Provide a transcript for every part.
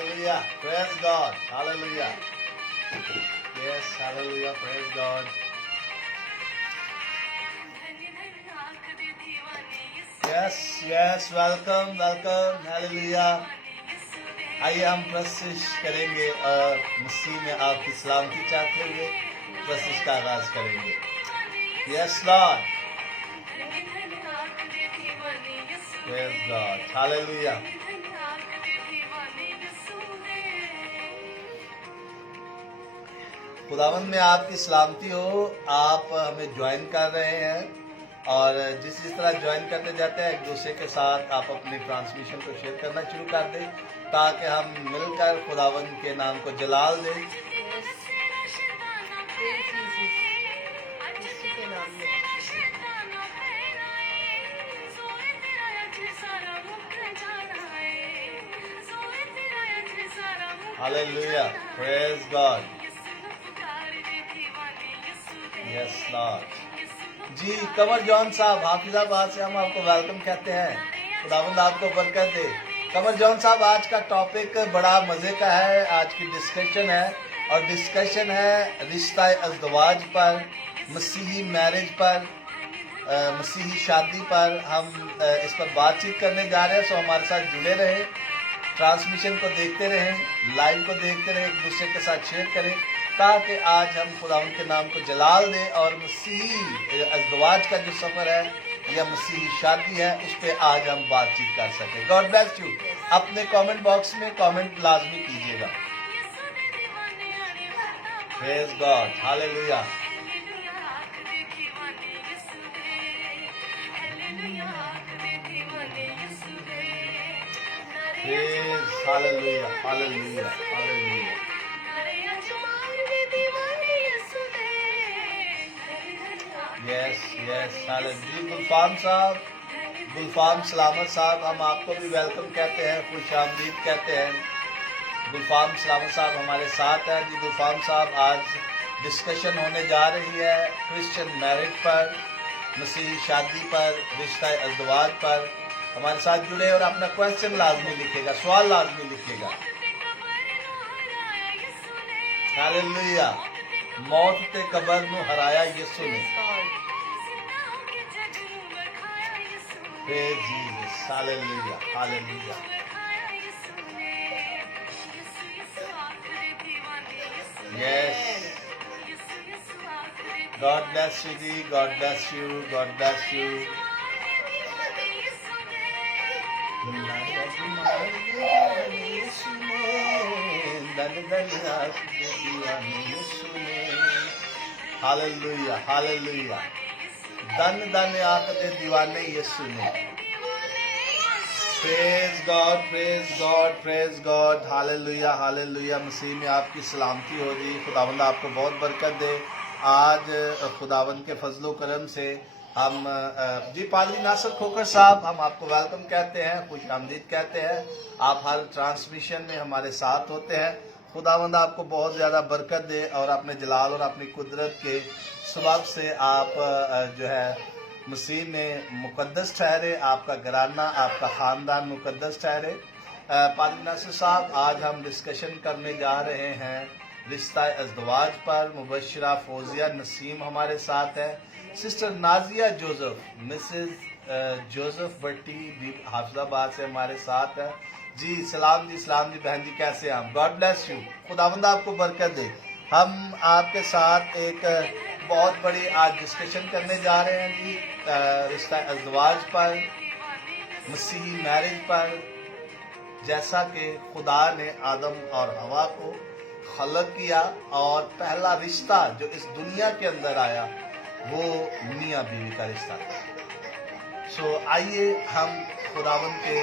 Hallelujah. Praise God. Hallelujah. Yes, hallelujah. Praise God. Yes, welcome. Hallelujah. आइए हम प्रशिश करेंगे और मसीह में आपकी सलामती चाहते हुए प्रशिश का आगाज करेंगे. Yes, Lord. Praise God. Hallelujah. खुदावंद में आपकी सलामती हो. आप हमें ज्वाइन कर रहे हैं और जिस तरह ज्वाइन करते जाते हैं एक दूसरे के साथ आप अपने ट्रांसमिशन को शेयर करना शुरू कर दें ताकि हम मिलकर खुदावंद के नाम को जलाल दें. Hallelujah. Praise God. Yes, Lord. जी कमर जॉन साहब हाफिजाबाद से हम आपको वेलकम कहते हैं. खुदावंद आपको बरकत दे. कमर जॉन साहब आज का टॉपिक बड़ा मजे का है. आज की डिस्कशन है और डिस्कशन है रिश्ता अज़दवाज पर, मसीही मैरिज पर, मसीही शादी पर. हम इस पर बातचीत करने जा रहे हैं. सो हमारे साथ जुड़े रहें, ट्रांसमिशन को देखते रहें, लाइव को देखते रहें, एक दूसरे के साथ शेयर करें ताकि आज हम खुदावंद के नाम को जलाल दें और मसीही अज़दवाज का जो सफ़र है या मसीही शादी है उस पर आज हम बातचीत कर सकें. God bless you. अपने कमेंट बॉक्स में कमेंट लाजमी कीजिएगा. Praise God. Hallelujah. Praise. Hallelujah. Hallelujah. Hallelujah. Yes hallelujah. Gulfam sahab, Gulfam सलामत साहब, हम आपको भी वेलकम कहते हैं, खुश आमदीद कहते हैं. गुलफाम सलामत साहब हमारे साथ हैं. जी गुलफाम साहब, आज डिस्कशन होने जा रही है क्रिश्चियन मैरिज पर, मसीही शादी पर, रिश्ता अज़दवाज पर. हमारे साथ जुड़े और अपना क्वेश्चन लाजमी लिखेगा, सवाल लाजमी लिखेगा. हालेलुया. मौत ते कबर नू हराया यीशु ने. Praise Jesus. Hallelujah. Hallelujah. Yes. God bless you, Ji. God bless you. God bless you. Hallelujah. Hallelujah. धन धन आंख दे दीवाने यीशु ने. Praise God, praise God, praise God. Hallelujah. Hallelujah. Masih में आपकी सलामती हो जी. खुदावंद आपको बहुत बरकत दे. आज खुदावंद के फजलो करम से हम जी पादरी नासिर खोकर साहब, हम आपको वेलकम कहते हैं, खुश आमदीद कहते हैं. आप हर ट्रांसमिशन में हमारे साथ होते हैं. खुदावंद आपको बहुत ज़्यादा बरकत दे और अपने जलाल और अपनी कुदरत के सबब से आप जो है मसीह में मुकद्दस ठहरे. आपका घराना, आपका ख़ानदान मुकद्दस ठहरे. पादरी नासिर साहब, आज हम डिस्कशन करने जा रहे हैं रिश्ता अज़दवाज पर. मुबशरा फौजिया नसीम हमारे साथ है. Sister Nazia Joseph, Mrs Joseph Bhatti भी हाफिजाबाद से हमारे साथ है. जी सलाम जी बहन जी, कैसे हैं आप? God bless you. खुदावंद आपको बरकत दे. हम आपके साथ एक बहुत बड़ी आज डिस्कशन करने जा रहे हैं जी रिश्ता अज़दवाज पर, मसीही मैरिज पर. जैसा कि खुदा ने आदम और हवा को खलक किया और पहला रिश्ता जो इस दुनिया के अंदर आया वो मियाँ बीवी का रिश्ता था. सो आइए हम खुदावंद के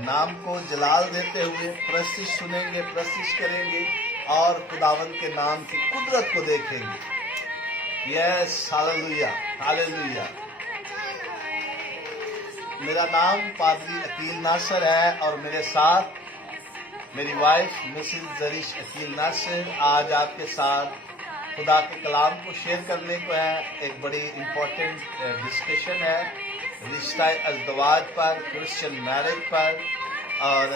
नाम को जलाल देते हुए प्रशिश सुनेंगे, प्रशिश करेंगे और खुदावंद के नाम की कुदरत को देखेंगे. यस. हालेलुया. हालेलुया. मेरा नाम पादरी अकील नासिर है और मेरे साथ मेरी वाइफ मिसेस जरीश अकील नासिर आज आपके साथ खुदा के कलाम को शेयर करने को है. एक बड़ी इम्पोर्टेंट डिस्कशन है रिश्ता अज़दवाज पर, क्रिश्चियन मैरिज पर. और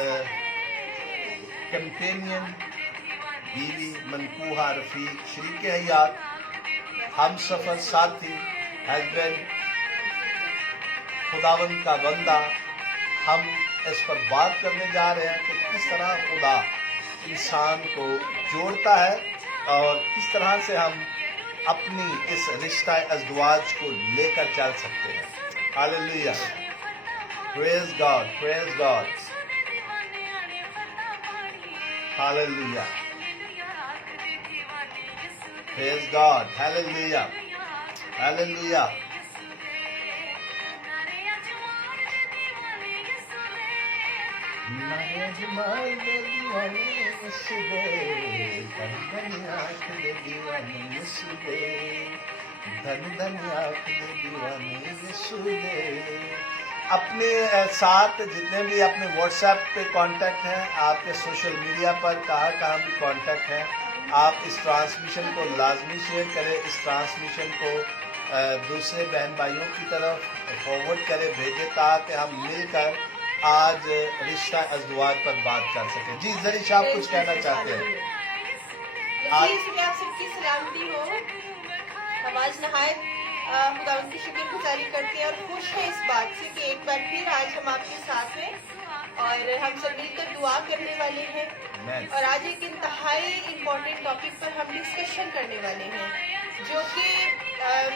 कंपेनियन, बीवी मनकूहा रफीक, शरीक हयात, हम सफर साथी, हस्बैंड, खुदावंद का बंदा। हम इस पर बात करने जा रहे हैं कि किस तरह खुदा इंसान को जोड़ता है और किस तरह से हम अपनी इस रिश्ता अज़दवाज को लेकर चल सकते हैं। Hallelujah, praise God, praise God, hallelujah, praise God, hallelujah, hallelujah. अपने साथ जितने भी अपने व्हाट्सएप पे कांटेक्ट हैं, आपके सोशल मीडिया पर कहाँ भी कांटेक्ट हैं, आप इस ट्रांसमिशन को लाजमी शेयर करें। इस ट्रांसमिशन को दूसरे बहन भाइयों की तरफ फॉरवर्ड करें, भेजें, ताकि हम मिलकर आज रिश्ता अज़दवाज पर बात कर सकें। जी जरीश, आप कुछ कहना चाहते हैं? आप सबकी सलामती हो। हम आज नहायत खुदावंद की शुक्रगुजारी करते हैं और खुश हैं इस बात से कि एक बार फिर आज हम आपके साथ हैं और हम सब मिलकर दुआ करने वाले हैं। और आज एक इंतहाई इम्पोर्टेंट टॉपिक पर हम डिस्कशन करने वाले हैं, जो कि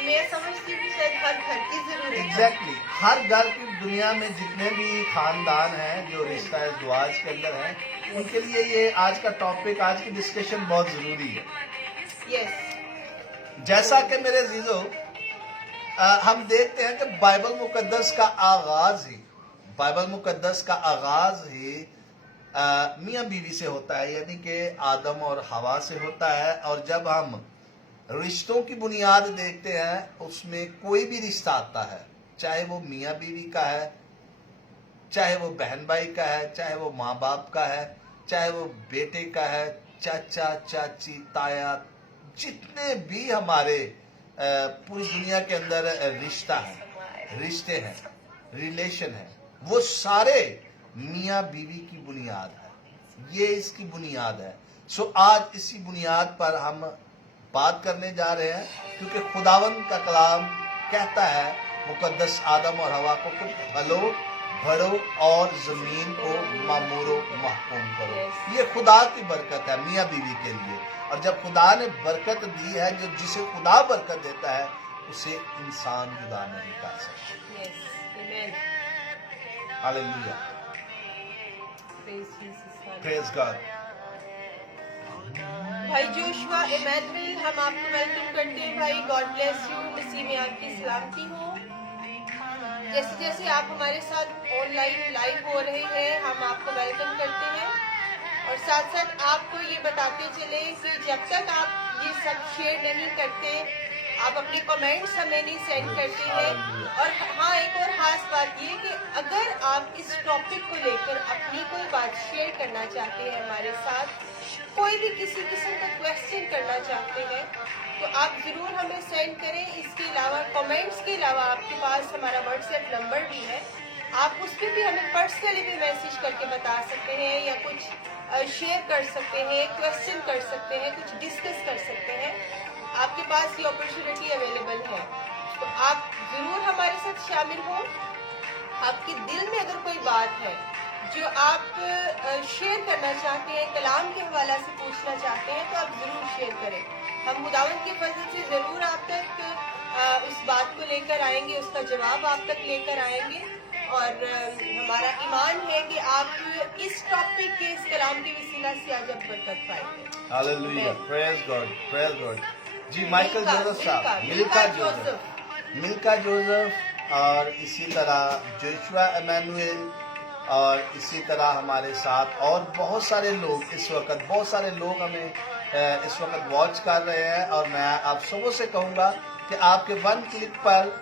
मैं समझती हूँ शायद हर घर की जरूरत है। एग्जैक्टली, हर घर की दुनिया में जितने भी खानदान हैं जो रिश्ता अज़दवाज के अंदर हैं, उनके लिए ये आज का टॉपिक, आज की डिस्कशन बहुत जरूरी है। यस, जैसा कि मेरे अजीजों, हम देखते हैं कि बाइबल मुकद्दस का आगाज ही मियाँ बीवी से होता है, यानी कि आदम और हवा से होता है। और जब हम रिश्तों की बुनियाद देखते हैं, उसमें कोई भी रिश्ता आता है, चाहे वो मियाँ बीवी का है, चाहे वो बहन भाई का है, चाहे वो माँ बाप का है, चाहे वो बेटे का है, चाचा चाची ताया, जितने भी हमारे पूरी दुनिया के अंदर रिश्ते हैं, रिलेशन है, वो सारे मियाँ बीवी की बुनियाद है। ये इसकी बुनियाद है। सो आज इसी बुनियाद पर हम बात करने जा रहे हैं, क्योंकि खुदावंद का कलाम कहता है मुकद्दस आदम और हवा को फलो बढ़ो और जमीन को मामूरो महकूम करो। ये खुदा की बरकत है मियाँ बीवी के लिए। और जब खुदा ने बरकत दी है, जो जिसे खुदा बरकत देता है उसे इंसान जुदा नहीं कर सकता। Hallelujah, praise God. भाई जोशुआ इमैनुएल, हम आपको वेलकम करते हैं। भाई गॉड ब्लेस यू, मसीह में आपकी सलामती हो। जैसे जैसे आप हमारे साथ ऑनलाइन लाइव हो रहे हैं, हम आपको वेलकम करते हैं और साथ साथ आपको ये बताते चले कि जब तक आप ये सब शेयर नहीं करते, आप अपने कमेंट्स हमें नहीं सेंड करते हैं। और हाँ, एक और खास बात ये कि अगर आप इस टॉपिक को लेकर अपनी कोई बात शेयर करना चाहते हैं हमारे साथ, कोई भी किसी किस्म का क्वेश्चन करना चाहते हैं, तो आप जरूर हमें सेंड करें। इसके अलावा कमेंट्स के अलावा आपके पास हमारा व्हाट्सएप नंबर भी है, आप उस पर भी हमें पर्सनली भी मैसेज करके बता सकते हैं या कुछ शेयर कर सकते हैं, क्वेश्चन कर सकते हैं, कुछ डिस्कस कर सकते हैं। आपके पास ये अपॉर्चुनिटी अवेलेबल है, तो आप जरूर हमारे साथ शामिल हो। आपके दिल में अगर कोई बात है जो आप शेयर करना चाहते हैं, कलाम के हवाला से पूछना चाहते हैं, तो आप जरूर शेयर करें। हम खुदावंद के फजल से जरूर आप तक उस बात को लेकर आएंगे, उसका जवाब आप तक लेकर आएंगे। और हमारा ईमान है कि आप इस टॉपिक के, इस कलाम के वसीला से आज आप बरकत पाएंगे। Hallelujah, praise God, praise God. जी Michael Joseph sahab, Milka Joseph और इसी तरह जोशुआ इमैनुएल और इसी तरह हमारे साथ और बहुत सारे लोग इस वक्त, बहुत सारे लोग हमें इस वक्त वॉच कर रहे हैं। और मैं आप सबों से कहूँगा कि आपके वन क्लिक पर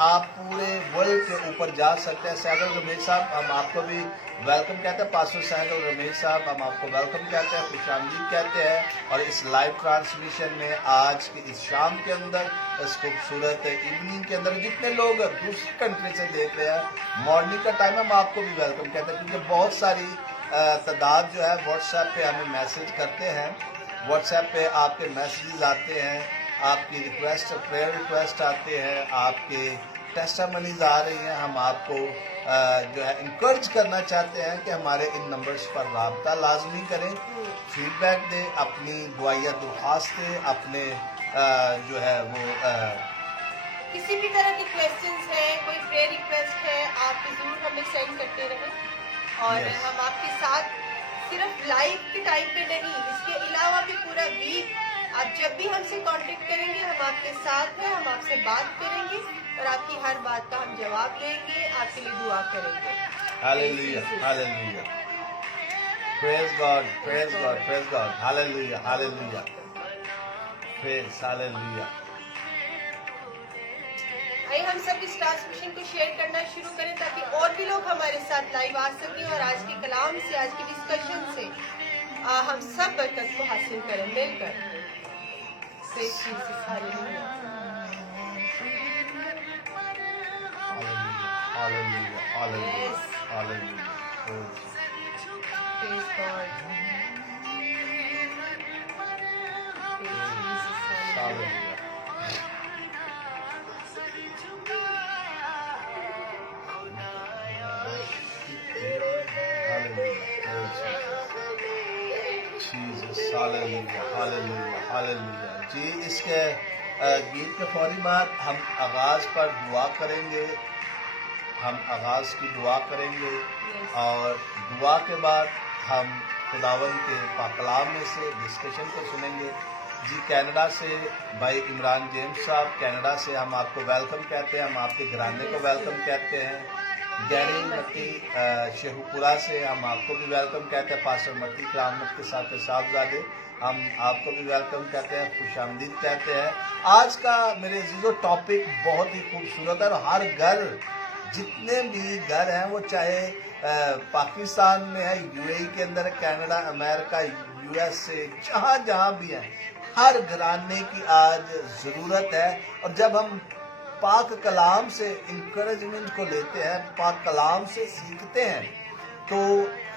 आप पूरे वर्ल्ड के ऊपर जा सकते हैं। सैगल रमेश साहब, हम आपको भी वेलकम कहते हैं। पास्टर सैगल रमेश साहब, हम आपको वेलकम कहते हैं, खुशामदीद कहते हैं। और इस लाइव ट्रांसमिशन में आज की इस शाम के अंदर, इस खूबसूरत इवनिंग के अंदर जितने लोग दूसरी कंट्री से देख रहे हैं, मॉर्निंग का टाइम, हम आपको भी वेलकम कहते हैं, क्योंकि बहुत सारी तादाद जो है व्हाट्स ऐप पे हमें मैसेज करते हैं, व्हाट्स ऐप पे आपके मैसेजेस आते हैं, आपकी रिक्वेस्ट प्रेयर रिक्वेस्ट आते हैं, आपके टेस्टामनीज आ रही हैं। हम आपको जो है इंकरेज करना चाहते हैं कि हमारे इन नंबर्स पर राब्ता लाजमी करें, फीडबैक दें, अपनी दुआया दरख्वास्त दें, अपने जो है वो किसी भी तरह के क्वेश्चंस है, कोई प्रेयर रिक्वेस्ट है, आप जरूर हमें सेंड करते रहें। और Yes. हम आपके साथ सिर्फ लाइव के टाइम पे नहीं, इसके अलावा भी पूरा वीक आप जब भी हमसे कांटेक्ट करेंगे हम आपके साथ हैं, हम आपसे बात करेंगे और आपकी हर बात का हम जवाब देंगे, आपके लिए दुआ करेंगे। Hallelujah, hallelujah. Praise God, praise God, praise God. Hallelujah, hallelujah. Praise, hallelujah. आइए हम सब इस ट्रांसमिशन को शेयर करना शुरू करें ताकि और भी लोग हमारे साथ लाइव आ सकें और आज के कलाम से, आज की डिस्कशन से हम सब बरकत को हासिल करें मिलकर। Praise Jesus, hallelujah. Hallelujah, hallelujah, Yes. hallelujah. Praise Praise God. Praise Jesus, hallelujah. hallelujah. Jesus, hallelujah, hallelujah, hallelujah. जी, इसके गीत के फौरी बाद हम आगाज पर दुआ करेंगे, हम आगाज की दुआ करेंगे और दुआ के बाद हम खुदावन के पाकलाम में से डिस्कशन को सुनेंगे। जी, कनाडा से भाई इमरान जेम्स साहब, कनाडा से हम आपको वेलकम कहते हैं, हम आपके घराने को वेलकम कहते हैं। गैरी मती शेखुपुरा से हम आपको भी वेलकम कहते हैं। पास्टर मती करामत के साथ साहबजादे, हम आपको भी वेलकम कहते हैं, खुशामदीद कहते हैं। आज का मेरे अजीजों टॉपिक बहुत ही खूबसूरत है और हर घर, जितने भी घर हैं वो चाहे पाकिस्तान में है, यूएई के अंदर, कनाडा, अमेरिका, यूएसए, जहाँ जहाँ भी है, हर घराने की आज ज़रूरत है। और जब हम पाक कलाम से इंकरेजमेंट को लेते हैं, पाक कलाम से सीखते हैं, तो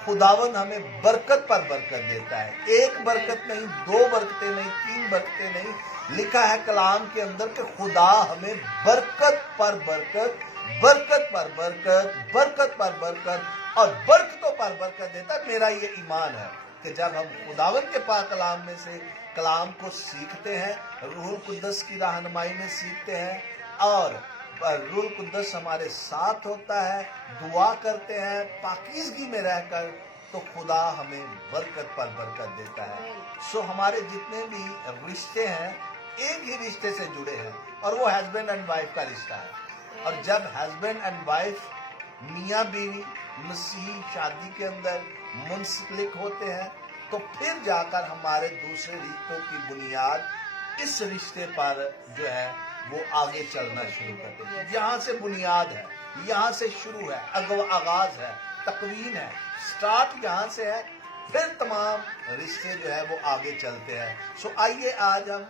खुदावन हमें बरकत पर बरकत देता है। एक बरकत नहीं, दो बरकतें नहीं, तीन बरकतें नहीं, लिखा है कलाम के अंदर कि खुदा हमें बरकत पर बरकत, बरकत पर बरकत, बरकत पर बरकत और बरकतों पर बरकत देता है। मेरा ये ईमान है कि जब हम खुदावन के पाक कलाम में से कलाम को सीखते हैं, रूहुल कुद्दस की रहनुमाई में सीखते हैं और रूहुल कुद्दस हमारे साथ होता है, दुआ करते हैं पाकीज़गी में रहकर, तो खुदा हमें बरकत पर बरकत देता है। सो हमारे जितने भी रिश्ते हैं एक ही रिश्ते से जुड़े हैं और वो हस्बैंड एंड वाइफ का रिश्ता है। और जब हस्बैंड एंड वाइफ, मियाँ बीवी मसीही शादी के अंदर मुंसलिक होते हैं, तो फिर जाकर हमारे दूसरे रिश्तों की बुनियाद इस रिश्ते पर जो है वो आगे चलना शुरू करते हैं। यहाँ से बुनियाद है, यहाँ से शुरू है, आगाज है, तकवीन है, स्टार्ट यहाँ से है, फिर तमाम रिश्ते जो है वो आगे चलते हैं। सो आइए आज हम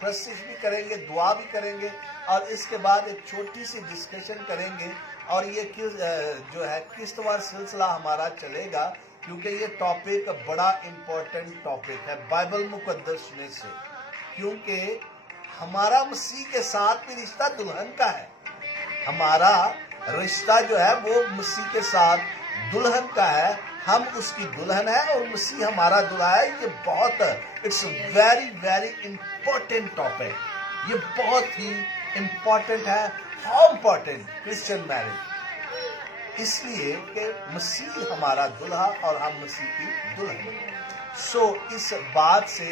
प्रैक्टिस भी करेंगे, दुआ भी करेंगे और इसके बाद एक छोटी सी डिस्कशन करेंगे। और ये जो है किस्तवार सिलसिला हमारा चलेगा, क्योंकि ये टॉपिक बड़ा इम्पोर्टेंट टॉपिक है बाइबल मुकद्दस में से, क्योंकि हमारा मसीह के साथ भी रिश्ता दुल्हन का है। हमारा रिश्ता जो है वो मसीह के साथ दुल्हन का है, हम उसकी दुल्हन है और मसीह हमारा दूल्हा है। ये बहुत, it's very very important topic, ये बहुत ही इम्पोर्टेंट है। हाउ इम्पोर्टेंट क्रिश्चियन मैरिज, इसलिए कि मसीह हमारा दूल्हा और हम मसीह की दुल्हन। सो इस बात से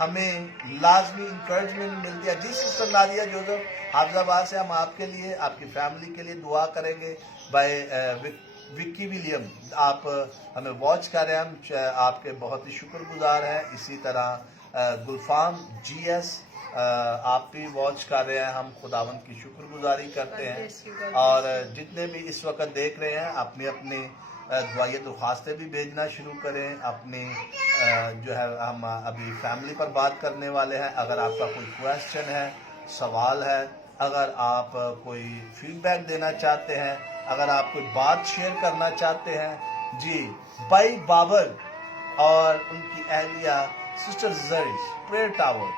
हमें लाजमी इंकरेजमेंट मिलती है। जी सिस्टर नादिया जोसेफ हाफिजाबाद से हम आपके लिए, आपकी फैमिली के लिए दुआ करेंगे। बाय विक्की विलियम, आप हमें वॉच कर रहे हैं, हम आपके बहुत ही शुक्रगुजार हैं। इसी तरह गुलफाम GS आप भी वॉच कर रहे हैं, हम खुदावन की शुक्रगुजारी करते हैं। और जितने भी इस वक्त देख रहे हैं, अपने अपने दुआएं दरख्वास्तें भी भेजना शुरू करें। अपने जो है हम अभी फैमिली पर बात करने वाले हैं। अगर आपका कोई क्वेश्चन है, सवाल है, अगर आप कोई फीडबैक देना चाहते हैं, अगर आप कोई बात शेयर करना चाहते हैं, जी, भाई बाबर और उनकी अहलिया सिस्टर जरिश प्रेयर टावर,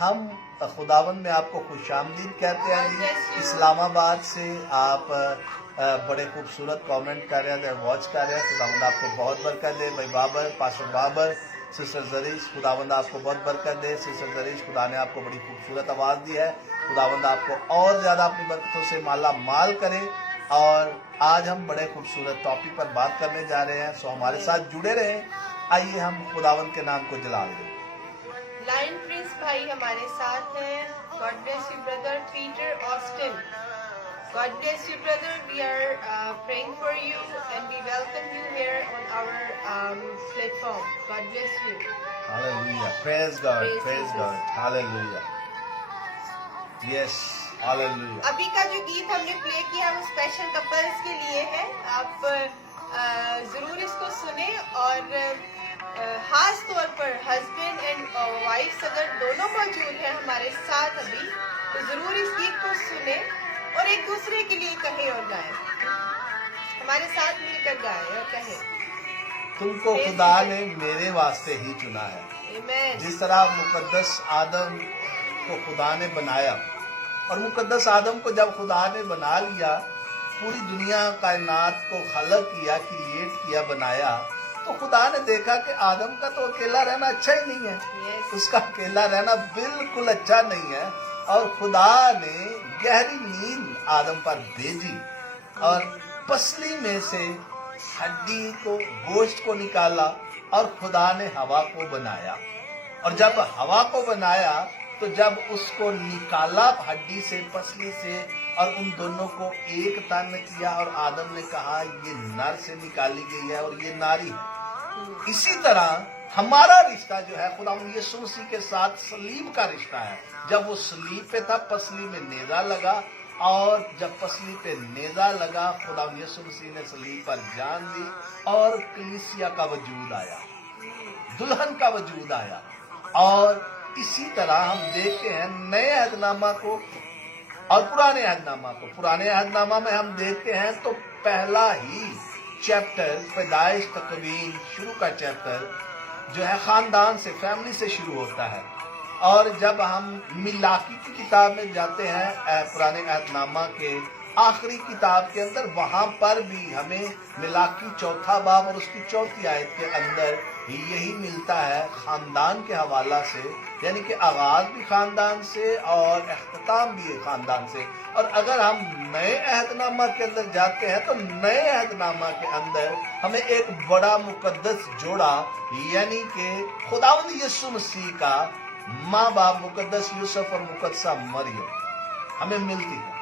हम खुदावन में आपको खुशामदीद कहते हैं जी। इस्लामाबाद से आप बड़े खूबसूरत कमेंट कर रहे हैं, वॉच कर रहे हैं। खुदावंद आपको बहुत बरकत दे। भाई बाबर, पास्टर बाबर, सिस्टर जरीश, खुदावंद आपको बहुत बरकत दे। सिस्टर जरीश, खुदा ने आपको बड़ी खूबसूरत आवाज़ दी है। खुदावंद आपको और ज़्यादा अपनी बरकतों से माला माल करे। और आज हम बड़े खूबसूरत टॉपिक पर बात करने जा रहे हैं, सो हमारे साथ जुड़े रहें। आइए हम खुदावंद के नाम को जलाल दें। लाइन प्रिंस भाई हमारे साथ हैं। God bless you brother Peter Austin. God bless you, brother. We are praying for you and we welcome you here on our platform. God bless you. Hallelujah. Praise God. Praise God. Hallelujah. Yes. Hallelujah. अभी का जो गीत हमने play किया वो special couples के लिए है। आप जरूर इसको सुने और खास तौर पर हस्बैंड एंड वाइफ अगर दोनों मौजूद हैं हमारे साथ अभी, तो जरूर इस गीत को सुने और एक दूसरे के लिए कहे और गाए। हमारे साथ मिलकर गाए और कहे, तुमको खुदा ने मेरे वास्ते ही चुना है। Amen. जिस तरह मुकद्दस आदम को खुदा ने बनाया, और मुकद्दस आदम को जब खुदा ने बना लिया, पूरी दुनिया कायनात को खलक किया, क्रिएट किया, बनाया, तो खुदा ने देखा कि आदम का तो अकेला रहना अच्छा ही नहीं है। Yes. उसका अकेला रहना बिल्कुल अच्छा नहीं है। और खुदा ने गहरी नींद आदम पर भेजी और पसली में से हड्डी को, गोश्त को निकाला और खुदा ने हवा को बनाया। और जब हवा को बनाया तो जब उसको निकाला हड्डी से, पसली से, और उन दोनों को एक तन किया, और आदम ने कहा ये नर से निकाली गई है और ये नारी है। इसी तरह हमारा रिश्ता जो है खुदा यीशु मसीह के साथ सलीब का रिश्ता है। जब वो सलीब पे था, पसली में नेजा लगा, और जब पसली पे नेजा लगा, खुदा यीशु मसीह ने सलीब पर जान दी और कलीसिया का वजूद आया, दुल्हन का वजूद आया। और इसी तरह हम देखते हैं नए अहदनामा को और पुराने अहदनामा को। पुराने अहदनामा में हम देखते हैं तो पहला ही चैप्टर, पैदाइश तकवीन, शुरू का चैप्टर जो है खानदान से, फैमिली से शुरू होता है। और जब हम मिलाकी की किताब में जाते हैं, पुराने अहदनामा के आखिरी किताब के अंदर, वहां पर भी हमें मिलाकी चौथा बाब और उसकी चौथी आयत के अंदर यही मिलता है, खानदान के हवाला से, यानी कि आगाज भी खानदान से और अख्ताम भी है खानदान से। और अगर हम नए अहदनामा के अंदर जाते हैं तो नए अहदनामा के अंदर हमें एक बड़ा मुकद्दस जोड़ा, यानी कि खुदावंद यीशु मसीह का माँ बाप मुकद्दस यूसुफ और मुकद्दसा मरियम हमें मिलती है।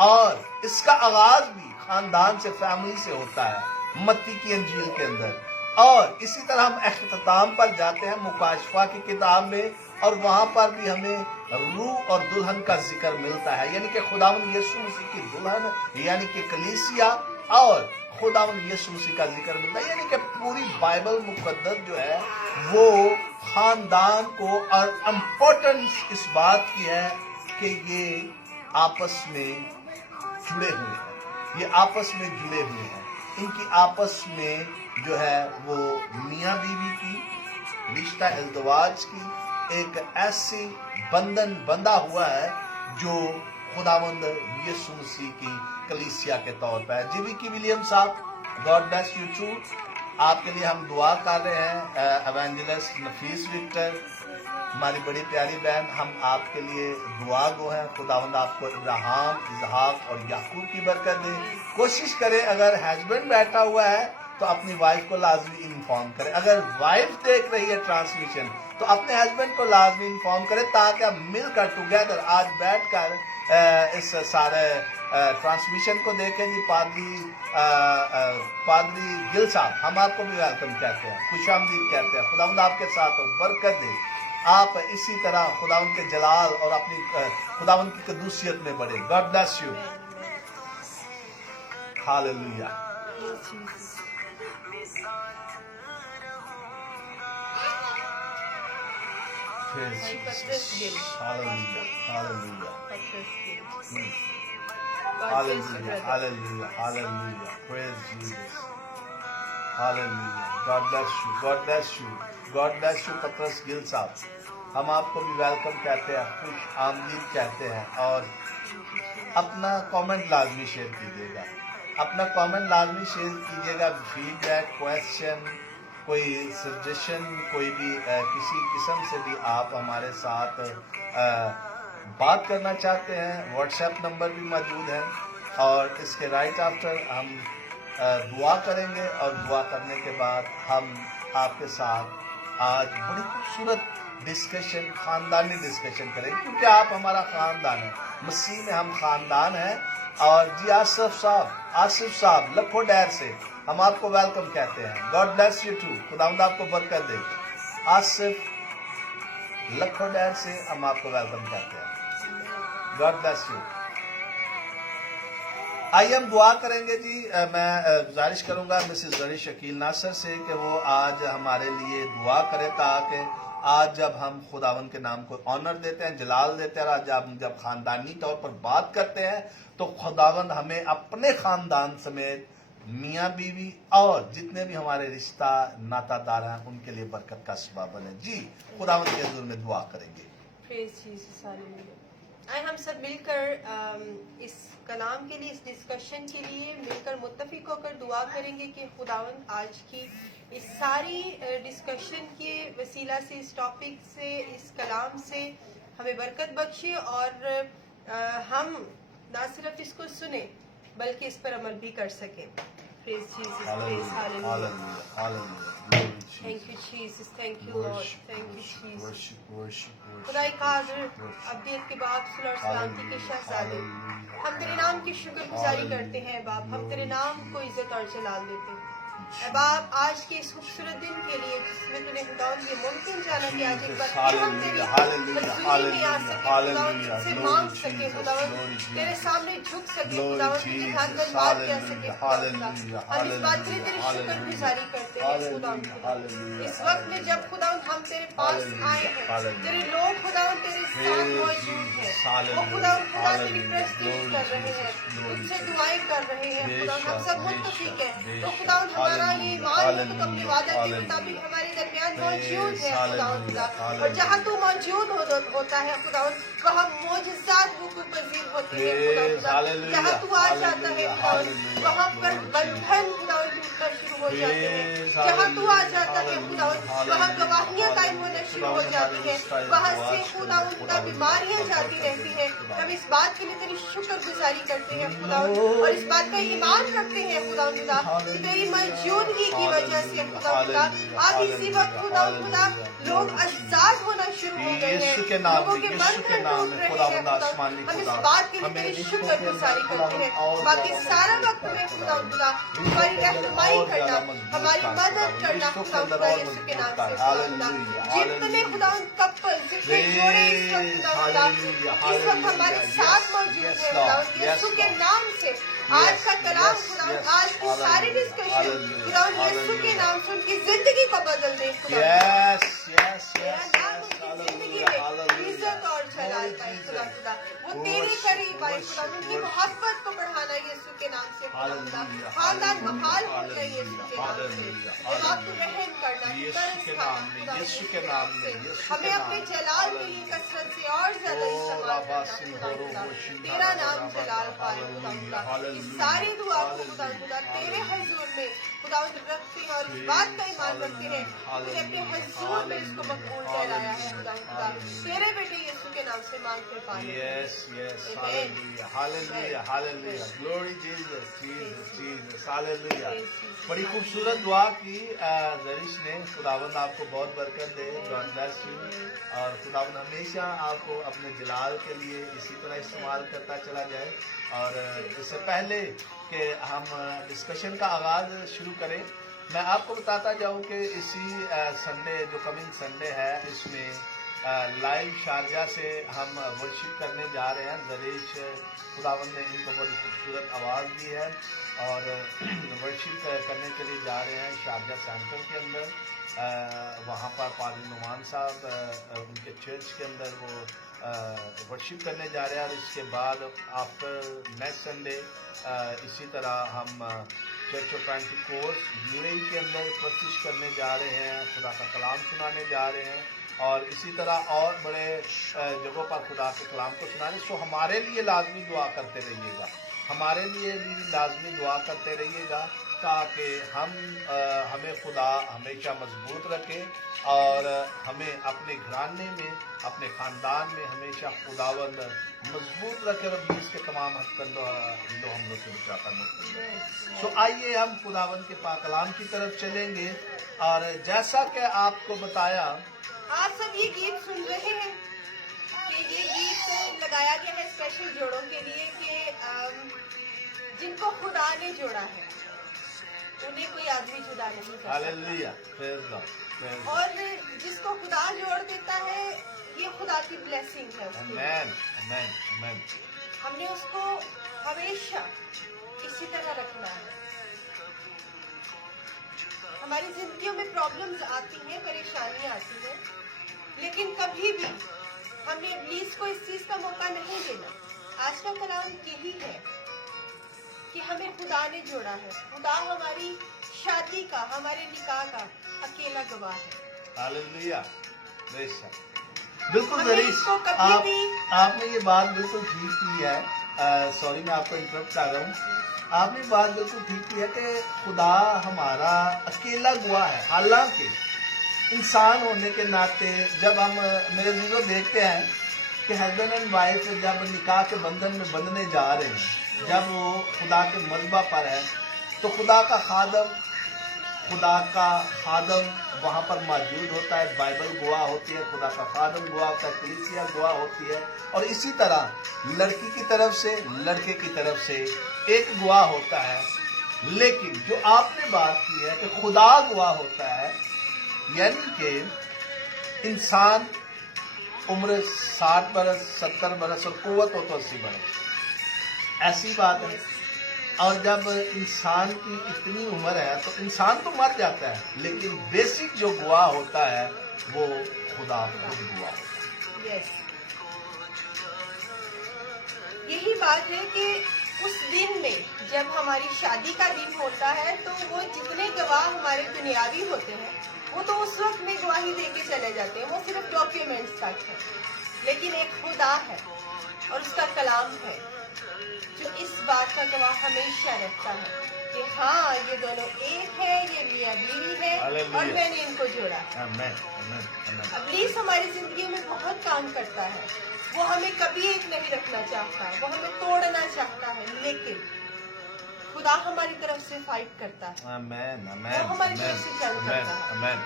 और इसका आगाज भी खानदान से, फैमिली से होता है मत्ती की अंजील के अंदर। और इसी तरह हम अख्ताम पर जाते हैं मुकाशफा की किताब में, और वहां पर भी हमें रूह और दुल्हन का जिक्र मिलता है, यानी कि खुदावंद यीशु मसीह की दुल्हन यानी कि कलीसिया और खुदावंद यीशु मसीह का जिक्र मिलता है। यानी कि पूरी बाइबल मुकद्दस जो है वो खानदान को, और इम्पोर्टेंस इस बात की है कि ये आपस में जुड़े हुए हैं, ये आपस में जुड़े हुए हैं। इनकी आपस में जो है वो मियाँ बीवी की रिश्ता इल्दवाज की एक ऐसी बंधन बंधा हुआ है जो खुदावंद यीशु मसीह की कलीसिया के तौर पर है। जीवी की विलियम साहब, गॉड ब्लेस यू टू। आपके लिए हम दुआ कर रहे हैं। एवेंजलिस्ट नफीस विक्टर, हमारी बड़ी प्यारी बहन, हम आपके लिए दुआ गो हैं। खुदावंद आपको इब्राहिम, इसहाक और याकूब की बरकत दे। कोशिश करें, अगर हस्बैंड बैठा हुआ है तो अपनी वाइफ को लाजमी इन्फॉर्म करें। अगर वाइफ देख रही है ट्रांसमिशन तो अपने हस्बैंड को लाजमी इन्फॉर्म करें, ताकि हम मिलकर टुगेदर आज बैठकर इस सारे ट्रांसमिशन को देखें। जी पादरी गिल साहब, हम आपको भी वेलकम कहते हैं, खुशामदीद कहते हैं। खुदावंद आपके साथ हो, बरकत दे। आप इसी तरह खुदावंद के जलाल और अपनी खुदावंद की कदूसियत में बढ़े। God bless you. Hallelujah. Hallelujah. Hallelujah. Hallelujah. Hallelujah. Hallelujah. Praise Jesus. Hallelujah. God bless you. God bless you. God bless you पतरस गिल साहब. हम आपको भी वेलकम कहते हैं, खुश आमदीद कहते हैं. और अपना कमेंट लाजमी शेयर कीजिएगा. अपना कमेंट लाजमी शेयर कीजिएगा. फीडबैक, क्वेश्चन, कोई सजेशन, कोई भी किसी किस्म से भी आप हमारे साथ बात करना चाहते हैं, व्हाट्सएप नंबर भी मौजूद है. और इसके राइट आफ्टर हम दुआ करेंगे, और दुआ करने के बाद हम आपके साथ आज बड़ी खूबसूरत डिस्कशन, खानदानी डिस्कशन करेंगे, क्योंकि आप हमारा खानदान है. मसीह में हम खानदान हैं. और जी आसिफ साहब लखो डैर से हम आपको वेलकम कहते हैं. God bless you too. खुदावंद आपको बरकत दे. आसिफ लखो डैर से हम आपको वेलकम कहते हैं. God bless you. आइए हम दुआ करेंगे जी. मैं गुजारिश करूंगा मिसेस जरी शकील नासर से कि वो आज हमारे लिए दुआ करें, ताकि आज जब हम खुदावन के नाम को ऑनर देते हैं, जलाल देते हैं, आज जब खानदानी तौर पर बात करते हैं, तो खुदावन हमें अपने खानदान समेत मियाँ बीवी और जितने भी हमारे रिश्ता नातादार हैं उनके लिए बरकत का सबब बने. जी खुदावन के हुजूर में दुआ करेंगे. Praise Jesus, hallelujah. आए हम सब मिलकर इस कलाम के लिए, इस डिस्कशन के लिए मिलकर मुत्तफिक होकर दुआ करेंगे कि खुदावंद आज की इस सारी डिस्कशन के वसीला से, इस टॉपिक से, इस कलाम से हमें बरकत बख्शे, और हम ना सिर्फ इसको सुने बल्कि इस पर अमल भी कर सकें. Praise Jesus, praise hallelujah. Hallelujah. Thank you Jesus, thank you Lord, thank you Jesus. खुदाई कादिर, अब्दियत के बाप, सुलह और सलामती के शहजादे, हम तेरे नाम की शुक्रगुजारी करते हैं बाप. हम तेरे नाम को इज्जत और जलाल देते हैं ऐ बाप, आज के इस खूबसूरत दिन के लिए जिसमें तूने खुदावंद ये मुमकिन जाना कि आज एक बार फिर हम तेरी हज़ूरी में आ सके, खुदावंद तुझसे मांग सके, खुदावंद तेरे सामने झुक सके, खुदावंद तुझे खाकर बात कह सके. हम इस बात के लिए तेरी शुक्रगुजारी करते हैं खुदावंद. इस वक्त में जब खुदावंद हम तेरे पास आए हैं, तेरे लोग खुदावंद तेरे साथ मौजूद हैं, वो खुदावंद खुदा तेरी प्रस्तुति कर रहे हैं, तुझसे दुआएं कर रहे हैं. खुदावंद हम सब मुत्तफिक हैं, तो खुदावंद हमारा ये ईमान है, तो अपनी वादा के मुताबिक हमारे दरमियान मौजूद है खुदावंद खुदा. और जहाँ तू मौजूद होता है खुदावंद, वहाँ मोजज़ात वक़ूअ पज़ीर होते हैं खुदावंद खुदा. जहाँ तू आ जाता है खुदावंद, वहाँ पर बंधन खुदावंद टूटना शुरू हो जाते हैं. जहाँ तू आ जाता है खुदावंद, वहाँ गवाहियाँ कायम होना शुरू हो जाती हैं. वहाँ से खुदावंद खुदा बीमारियाँ जाती रहती हैं. हम इस बात के लिए तेरी शुक्रगुजारी करते हैं खुदावंद, और इस बात का ईमान रखते हैं खुदावंद खुदा कि तेरी मौजूदगी की वजह से खुदावंद खुदा आज इसी वक्त खुदावंद खुदा लोग आजाद होना शुरू हो गए हैं, लोगों के बंधन टूट रहे हैं खुदावंद. हम इस बात के लिए तेरी शुक्रगुजारी करते हैं. बाकी सारा वक्त में खुदावंद खुदा हमारी रहनुमाई करना, हमारी मदद करना खुदावंद खुदा यीशु के नाम से खुदावंद खुदा. जितने खुदावंद कपल, जितने जोड़े इस वक्त खुदावंद खुदा इस वक्त हमारे साथ मौजूद हैं खुदावंद यीशु के नाम से, आज का कलाम खुदावंद, आज की सारी डिस्कशन खुदावंद यीशु के नाम से उनकी जिंदगी को बदल दे खुदावंद. तेरा नाम उनकी जिंदगी में इज्जत और जलाल पाए खुदा खुदा. वो तेरे करीब आए खुदा, उनकी मोहब्बत को बढ़ाना यीशु के नाम से खुदा खुदा. खानदान बहाल हो जाए यीशु के नाम से. आप तो रहम करना, तरस खाना खुदा यीशु के नाम से. हमें अपने जलाल के लिए कसरत से और ज्यादा इस्तेमाल करना खुदा खुदा. तेरा नाम जलाल पाए खुदा खुदा. इस सारी दुआ को खुदा खुदा तेरे हुजूर में खुदावंद रखते हैं, और इस बात का ईमान रखते हैं तुझे अपने हुजूर में इसको मकबूल ठहराया है खुदा खुदा. तेरे बेटे यीशु के नाम से मांगते पाए. हालेलुया. Glory Jesus. हालेलुया. बड़ी खूबसूरत दुआ की जरीश ने. खुदावंद आपको बहुत बरकत दे. God bless you. और खुदावंद हमेशा आपको अपने जलाल के लिए इसी तरह इस्तेमाल करता चला जाए. और इससे पहले कि हम डिस्कशन का आगाज शुरू करें, मैं आपको बताता जाऊं कि इसी संडे, जो कमिंग संडे है, इसमें लाइव शारजा से हम वर्शिप करने जा रहे हैं. जरीश खुदावंद ने इनको बड़ी खूबसूरत आवाज़ दी है, और वर्शिप करने के लिए जा रहे हैं शारजा सेंटर के अंदर. वहाँ पर पादरी नुमान साहब उनके चर्च के अंदर वो वर्शिप करने जा रहे हैं. और इसके बाद आफ्टर नेक्स्ट संडे इसी तरह हम चर्च ऑफ पेंटिकोस्ट यूएई के अंदर प्रस्तुत करने जा रहे हैं, खुदा का कलाम सुनाने जा रहे हैं और इसी तरह और बड़े जगहों पर खुदा के कलाम को सुनाने। सो हमारे लिए लाजमी दुआ करते रहिएगा, हमारे लिए भी लाजमी दुआ करते रहिएगा ताकि हमें खुदा हमेशा मजबूत रखे और हमें अपने घराने में, अपने ख़ानदान में हमेशा खुदावंद मजबूत रखे और इब्लीस के तमाम हथकंडों हम लोग से बचाकर मुक्त। सो आइए हम खुदावंद के पाक कलाम की तरफ चलेंगे और जैसा कि आपको बताया, आप सब ये गीत सुन रहे हैं कि ये गीत लगाया गया है स्पेशल जोड़ों के लिए कि जिनको खुदा ने जोड़ा है उन्हें कोई आदमी जुदा नहीं कर सकता। Hallelujah, praise God, praise God. और जिसको खुदा जोड़ देता है ये खुदा की ब्लेसिंग है उसकी। आमेन, आमेन, आमेन। हमने उसको हमेशा इसी तरह रखना है। हमारी जिंदगियों में प्रॉब्लम्स आती हैं, परेशानियां आती हैं, लेकिन कभी भी हमने इब्लीस को इस चीज का मौका नहीं देना। आज का कलाम यही है कि हमें खुदा ने जोड़ा है। खुदा हमारी शादी का, हमारे निकाह का अकेला गवाह है। हालेलुया, बेशक, बिल्कुल हमें जरीस, इसको कभी भी आपने ये बात बिल्कुल ठीक की है। सॉरी मैं आपको इंटरप्ट कर रहा हूँ। आपने बात बिल्कुल ठीक की है कि खुदा हमारा अकेला गवाह है। हालांकि इंसान होने के नाते जब हम मेरे जीजो देखते हैं कि हस्बैंड एंड वाइफ जब निकाह के बंधन में बंधने जा रहे हैं, जब वो खुदा के मज़बा पर है, तो खुदा का खादम वहाँ पर मौजूद होता है। बाइबल गवाह होती है, खुदा का खादम गवाह होता है, कलीसिया गवाह होती है और इसी तरह लड़की की तरफ से, लड़के की तरफ से एक गवाह होता है। लेकिन जो आपने बात की है कि खुदा गवाह होता है, यानी कि इंसान उम्र 60 बरस, 70 बरस और कुव्वत हो तो 80 बरस, ऐसी बात है। और जब इंसान की इतनी उम्र है तो इंसान तो मर जाता है, लेकिन बेसिक जो गवाह होता है वो खुदा खुद गवाह होता है। यस, यही बात है कि उस दिन में जब हमारी शादी का दिन होता है तो वो जितने गवाह हमारे दुनियावी होते हैं वो तो उस वक्त में गवाही दे के चले जाते हैं, वो सिर्फ डॉक्यूमेंट्स तक है। लेकिन एक खुदा है और उसका कलाम है जो इस बात का गवाह हमेशा रहता है कि हाँ ये दोनों एक है, ये मियाँ बीवी है और मैंने इनको जोड़ा है। आमीन, आमीन, आमीन। इब्लीस हमारी जिंदगी में बहुत काम करता है। वो हमें कभी एक नहीं रखना चाहता, वो हमें तोड़ना चाहता है, लेकिन खुदा हमारी तरफ से फाइट करता है। आमीन, आमीन, वो हमारी तरफ से जंग आमीन, करता है आमीन।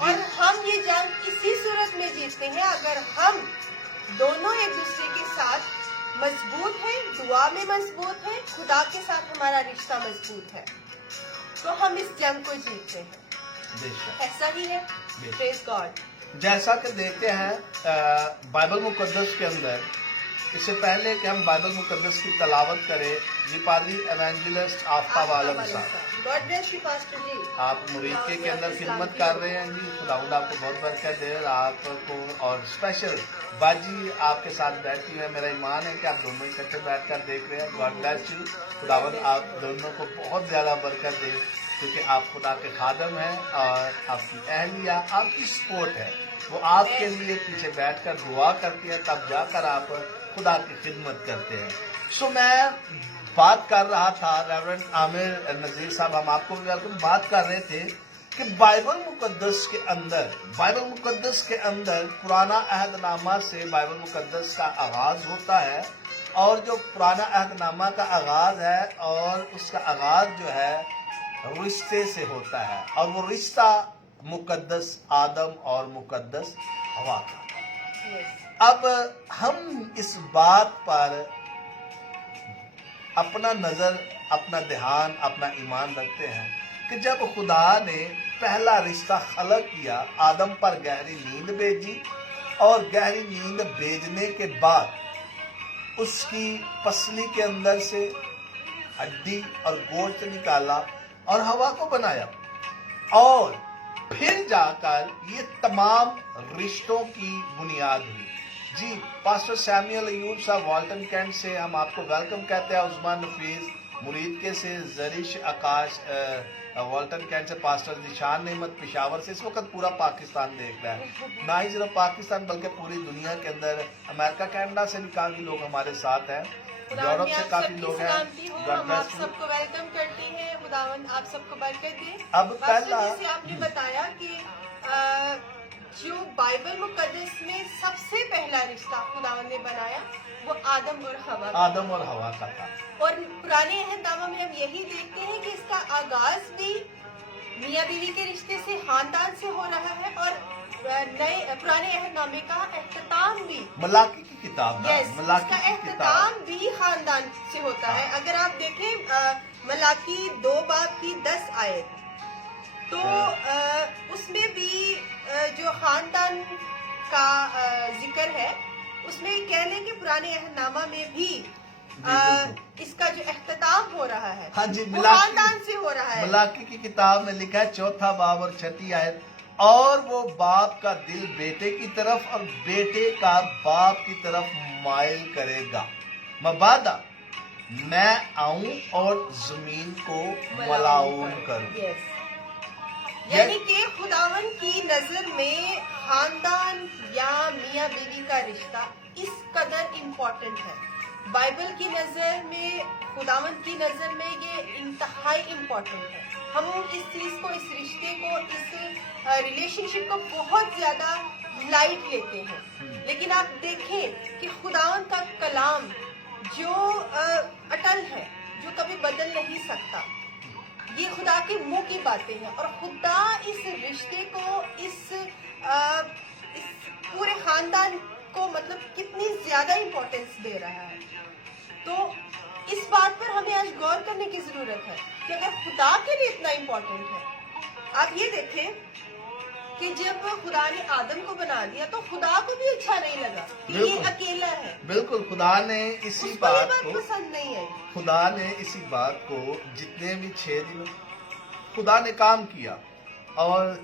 और हम ये जंग इसी सूरत में जीतते हैं अगर हम दोनों एक दूसरे के साथ मजबूत हैं, दुआ में मजबूत हैं, खुदा के साथ हमारा रिश्ता मजबूत है, तो हम इस जंग को जीतते हैं। बेशक, ऐसा ही है। Praise God. जैसा कि देखते हैं बाइबल मुकद्दस के अंदर, इससे पहले कि हम बाइबल मुकद्दस की तलावत करें, जी पादरी एवेंजलिस्ट आफ्ताब आलम साहब, गॉड ब्लेस यू पास्टर जी। आप मुरीदके के अंदर खिदमत कर रहे हैं जी। खुदावंद आपको बहुत बरकत दे आपको, और स्पेशल बाजी आपके साथ बैठी है। मेरा ईमान है कि आप दोनों इकट्ठे बैठकर देख रहे हैं। God bless you. खुदावंद आप दोनों को बहुत ज़्यादा बरकत दे, क्योंकि आप खुदा के खादम हैं और आपकी अहलिया, आपकी सपोर्ट है, वो आपके लिए पीछे बैठकर दुआ करती है, तब जाकर आप खुदा की खिदमत करते हैं। सो मैं बात कर रहा था, रेवरेंड आमिर नज़ीर साहब, हम आपको भी वेलकम, बात कर रहे थे कि बाइबल मुकद्दस के अंदर पुराना अहदनामा से बाइबल मुकद्दस का आगाज होता है, और जो पुराना अहदनामा का आगाज है और उसका आगाज जो है रिश्ते से होता है, और वो रिश्ता मुकद्दस आदम और मुकद्दस हवा का। अब हम इस बात पर अपना नजर, अपना ध्यान, अपना ईमान रखते हैं कि जब खुदा ने पहला रिश्ता खलक किया, आदम पर गहरी नींद भेजी, और गहरी नींद भेजने के बाद उसकी पसली के अंदर से हड्डी और गोश्त निकाला और हवा को बनाया, और फिर जाकर ये तमाम रिश्तों की बुनियाद हुई। जी, पास्टर सैमुअल अयूब साहब वाल्टन कैंट से हम आपको वेलकम कहते हैं। उस्मान नफीस مرید کے سے زرش آکاش والٹن کینسر پاسٹر نشان نعمت پشاور سے اس وقت پورا پاکستان دیکھ رہا ہے. نہ ہی صرف پاکستان بلکہ پوری دنیا کے اندر امریکہ کینیڈا سے بھی کافی لوگ ہمارے ساتھ ہیں, یورپ سے کافی لوگ ہیں. ہم آپ سب کو ویلکم کرتے ہیں. خداوند آپ سب کو برکت دے. اب پہلا جیسے آپ نے بتایا کہ جو بائبل مقدس میں سب سے پہلا رشتہ خداوند نے بنایا وہ آدم اور ہوا کا تھا. اور پرانے عہد نامہ میں ہم یہی دیکھتے ہیں کہ اس کا آغاز بھی میاں بیوی کے رشتے سے, خاندان سے ہو رہا ہے, اور نئے پرانے عہد نامے کا اختتام بھی ملاکی کی کتاب اس کا اختتام بھی خاندان سے ہوتا ہے. اگر آپ دیکھیں ملاکی 2 باب کی 10 آیت, تو اس میں بھی جو خاندان کا ذکر ہے اس میں کہہ لیں کہ پرانے عہد نامہ میں بھی اس کا جو اختتام ہو رہا ہے ہاں جی, وہ خاندان سے ہو رہا ہے. ملاکی کی کتاب میں لکھا ہے 4 باب اور 6 آیت, اور وہ باپ کا دل بیٹے کی طرف اور بیٹے کا باپ کی طرف مائل کرے گا, مبادا میں آؤں اور زمین کو ملاؤن کروں. یعنی کہ خداوند کی نظر میں خاندان یا میاں بیوی کا رشتہ اس قدر امپورٹنٹ ہے. بائبل کی نظر میں, خداوند کی نظر میں یہ انتہائی امپورٹنٹ ہے. ہم اس چیز کو, اس رشتے کو, اس ریلیشن شپ کو بہت زیادہ لائٹ لیتے ہیں. لیکن آپ دیکھیں کہ خداوند کا کلام جو اٹل ہے, جو کبھی بدل نہیں سکتا, یہ خدا کے منہ کی باتیں ہیں, اور خدا اس رشتے کو, اس پورے خاندان کو مطلب کتنی زیادہ امپورٹنس دے رہا ہے. تو اس بات پر ہمیں آج غور کرنے کی ضرورت ہے کہ اگر خدا کے لیے اتنا امپورٹنٹ ہے, آپ یہ دیکھیں کہ جب خدا نے آدم کو بنا دیا تو خدا کو بھی اچھا نہیں لگا کہ یہ اکیلا ہے. بالکل, خدا نے اسی بات کو پسند نہیں آئی. خدا نے اسی بات کو جتنے بھی 6 دن خدا نے کام کیا, اور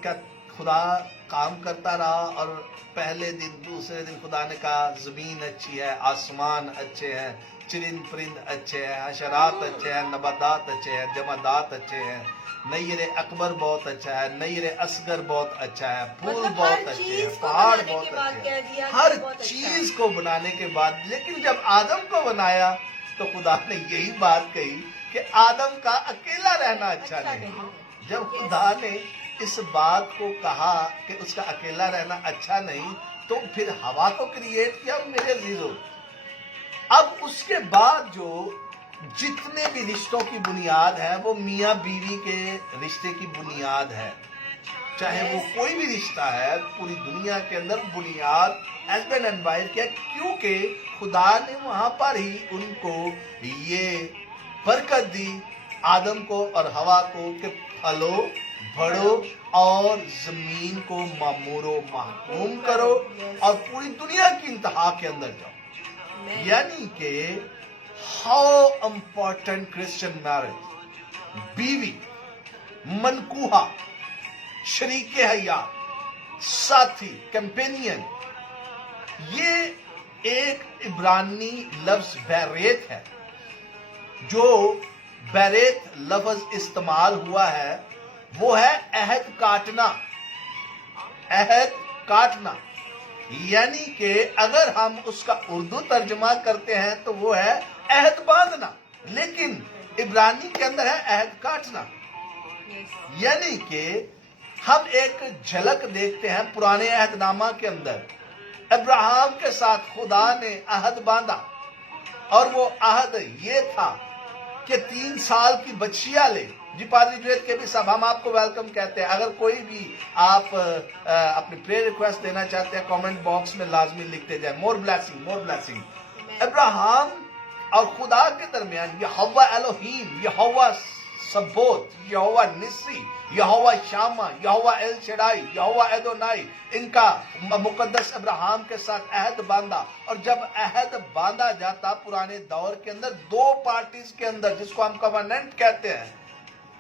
خدا کام کرتا رہا, اور پہلے دن دوسرے دن خدا نے کہا زمین اچھی ہے, آسمان اچھے ہیں, چرند پرند اچھے ہیں, حشرات اچھے ہیں, نباتات اچھے ہیں, جمادات اچھے ہیں, نیر اکبر بہت اچھا ہے, نیر اصغر بہت اچھا ہے, پھول بہت اچھے ہیں, پہاڑ بہت اچھے ہیں, ہر چیز کو بنانے کے بعد. لیکن جب آدم کو بنایا تو خدا نے یہی بات کہی کہ آدم کا اکیلا رہنا اچھا نہیں. جب خدا نے اس بات کو کہا کہ اس کا اکیلا رہنا اچھا نہیں, تو پھر ہوا کو کریٹ کیا میرے عزیزو. اب اس کے بعد جو جتنے بھی رشتوں کی بنیاد ہے وہ میاں بیوی کے رشتے کی بنیاد ہے. چاہے وہ کوئی بھی رشتہ ہے, پوری دنیا کے اندر بنیاد ہسبینڈ اینڈ وائف کیا, کیونکہ خدا نے وہاں پر ہی ان کو یہ برکت دی, آدم کو اور ہوا کو, کہ پھلو بڑھو اور زمین کو معمور و محکوم کرو اور پوری دنیا کی انتہا کے اندر جاؤ. یعنی کہ ہاؤ امپورٹنٹ کرسچن میرج, بیوی, منکوہا, شریک حیات, ساتھی, کمپینین, یہ ایک عبرانی لفظ بیریت ہے. جو بیریت لفظ استعمال ہوا ہے وہ ہے عہد کاٹنا. عہد کاٹنا یعنی کہ اگر ہم اس کا اردو ترجمہ کرتے ہیں تو وہ ہے عہد باندھنا, لیکن عبرانی کے اندر ہے عہد کاٹنا. یعنی کہ ہم ایک جھلک دیکھتے ہیں پرانے عہد نامہ کے اندر, ابراہیم کے ساتھ خدا نے عہد باندھا, اور وہ عہد یہ تھا کہ 3 سال کی بچیاں لے. جی پادری جوید کے بھی سب ہم آپ کو ویلکم کہتے ہیں. اگر کوئی بھی آپ اپنی پریئر ریکویسٹ دینا چاہتے ہیں کامنٹ باکس میں لازمی لکھتے جائیں. مور بلیسنگ, مور بلیسنگ. ابراہیم اور خدا کے درمیان یہوہ الوہیم, یہوہ سبوت, یہوہ نسی, یہوہ شامہ, یہوہ ایل شڈائی, یہوہ ایدونائی, ان کا مقدس ابراہیم کے ساتھ عہد باندھا. اور جب عہد باندھا جاتا پرانے دور کے اندر 2 پارٹیز کے اندر, جس کو ہم کووننٹ کہتے ہیں,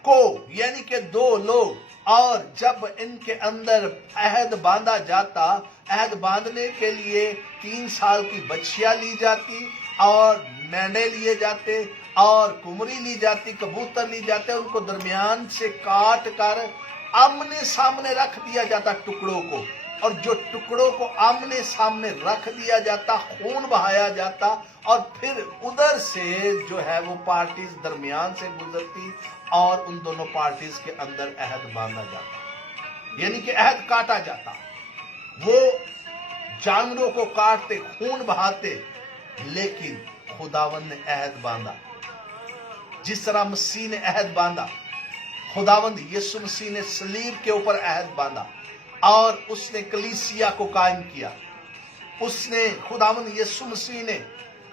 کو یعنی کہ 2 لوگ, اور جب ان کے اندر عہد باندھا جاتا, عہد باندھنے کے لیے 3 سال کی بچیاں لی جاتی اور مینڈے لیے جاتے, और कुमरी ली जाती, कबूतर ली जाते, उनको दरमियान से काट कर आमने सामने रख दिया जाता टुकड़ों को, और जो टुकड़ों को आमने सामने रख दिया जाता, खून बहाया जाता, और फिर उधर से जो है वो पार्टीज दरमियान से गुजरती और उन दोनों पार्टीज के अंदर अहद बांधा जाता, यानी कि अहद काटा जाता। वो जानवरों को काटते, खून बहाते, लेकिन खुदावन ने अहद बांधा। जिस तरह मसीह ने अहद बांधा, खुदावंद यीशु मसीह ने सलीब के ऊपर अहद बांधा और उसने कलीसिया को कायम किया। उसने खुदावंद यीशु मसीह ने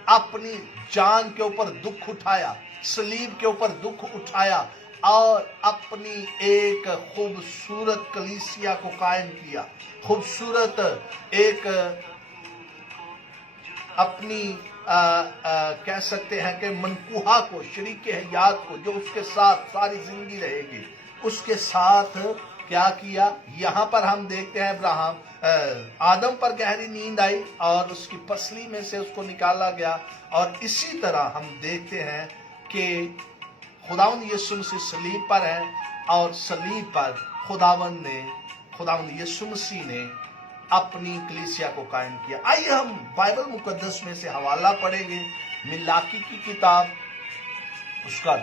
अपनी जान के ऊपर दुख उठाया, सलीब के ऊपर दुख उठाया और अपनी एक खूबसूरत कलीसिया को कायम किया, खूबसूरत एक अपनी कह सकते हैं कि मनकुहा को, शरीक हयात को, जो उसके साथ सारी जिंदगी रहेगी, उसके साथ क्या किया। यहाँ पर हम देखते हैं अब्राहम आदम पर गहरी नींद आई और उसकी पसली में से उसको निकाला गया, और इसी तरह हम देखते हैं कि खुदावंद यीशु मसीह सलीब पर है और सलीब पर खुदावंद यीशु मसीह ने अपनी कलीसिया को कायम किया। आइए हम बाइबल मुकद्दस में से हवाला पढ़ेंगे, मिलाकी की किताब, उसका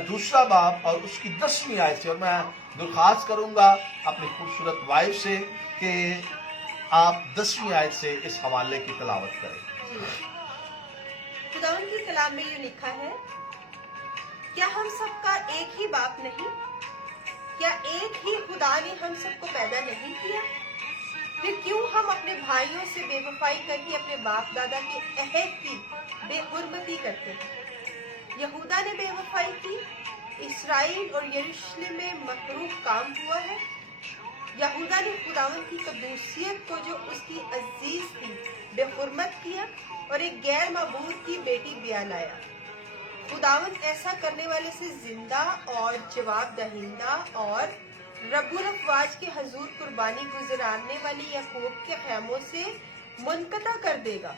दूसरा बाब और उसकी 10वीं आयत से। और मैं दरख्वास्त करूंगा अपनी खूबसूरत वाइफ से कि आप 10वीं आयत से इस हवाले की तिलावत करें। खुदावंद की कलाम में ये लिखा है, क्या हम सबका एक ही बाप नहीं? क्या एक ही खुदा ने हम सबको पैदा नहीं किया? फिर क्यों हम अपने भाइयों से बेवफाई करके अपने बाप दादा के अहद की बेहुरमती करते हैं? यहूदा ने बेवफाई की, इसराइल और यरूशलेम में मकरूह काम हुआ है। यहूदा ने खुदावंद की कदूसियत को जो उसकी अजीज थी बेहुरमत किया और एक गैर मबूर की बेटी ब्याह लाया। खुदावंद ऐसा करने वाले से जिंदा और जवाब दहिंदा और रब्बुल अफवाज के हजूर कुर्बानी गुजराने वाली याकूब के खैमों से मुनकता कर देगा।